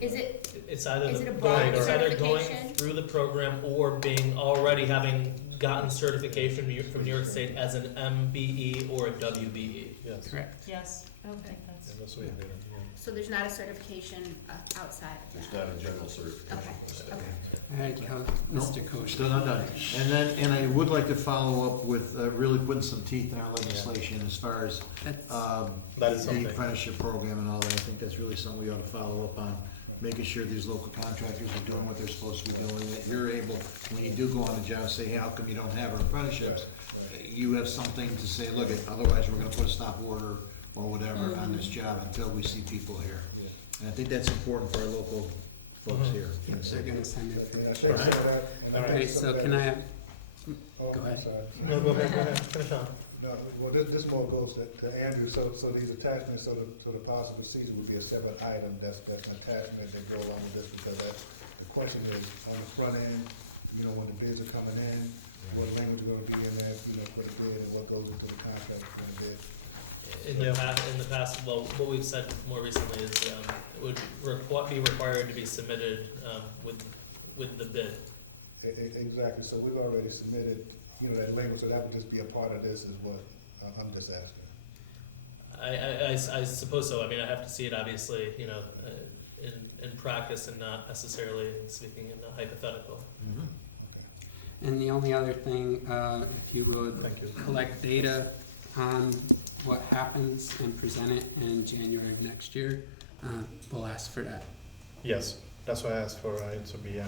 is it, It's either, Is it a the- broad it's either going certification? through the program or already having gotten certification from New York State as an MBE or a WBE. Yes. Correct. Yes. okay, Yeah, that's what we did, yeah. so there's not a certification outside of There's that? not a general certification. Okay, okay. All right, Mr. Kosher. Still not done. And I would like to follow up with really putting some teeth in our legislation as far as That's- That is the something. apprenticeship program and all that. I think that's really something we ought to follow up on, making sure these local contractors are doing what they're supposed to be doing, that you're able, when you do go on a job, say, hey, how come you don't have our apprenticeships? You have something to say, look, otherwise we're gonna put a stop order or whatever on this job until we see people here. And I think that's important for our local folks here in the They're city. gonna send Yeah, information. thanks for that. And All right. Okay, so can I have, Oh, go I'm ahead. sorry. No, go ahead, finish on. No, well, this more goes to Andrew, so these attachments, so the policy procedure would be a separate item, that's an attachment that go along with this, because that's, the question is, on the front end, when the bids are coming in, what language is gonna be in there, for the bid, and what goes into the contract for the bid. In the past, well, what we've said more recently is, it would be required to be submitted, with the bid. Exactly, so we've already submitted, that language, so that would just be a part of this is what I'm just asking. I suppose so. I mean, I have to see it obviously, in practice and not necessarily speaking in a hypothetical. And the only other thing, if you would collect data on what happens and present it in January of next year, we'll ask for that. Yes, that's why I asked for it to be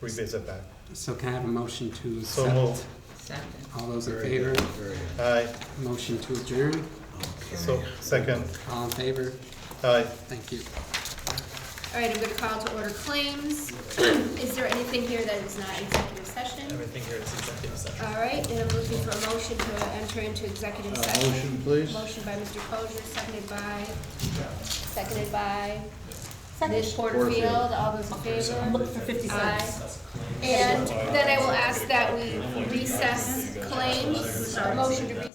revisit that. So can I have a motion to So accept? moved. Second. All those in Very favor? good, very good. Aye. Motion to adjourn? So, second. All in favor? Aye. Thank you. All right, I'm gonna call to order claims. Is there anything here that is not executive session? Everything here is executive session. All right, then I'm looking for a motion to enter into executive session. Motion, please. Motion by Mr. Crozier, seconded by Ms. Porterfield. All those in favor? I'm looking for 50 Aye. cents. And then I will ask that we recess claims. Motion to recess.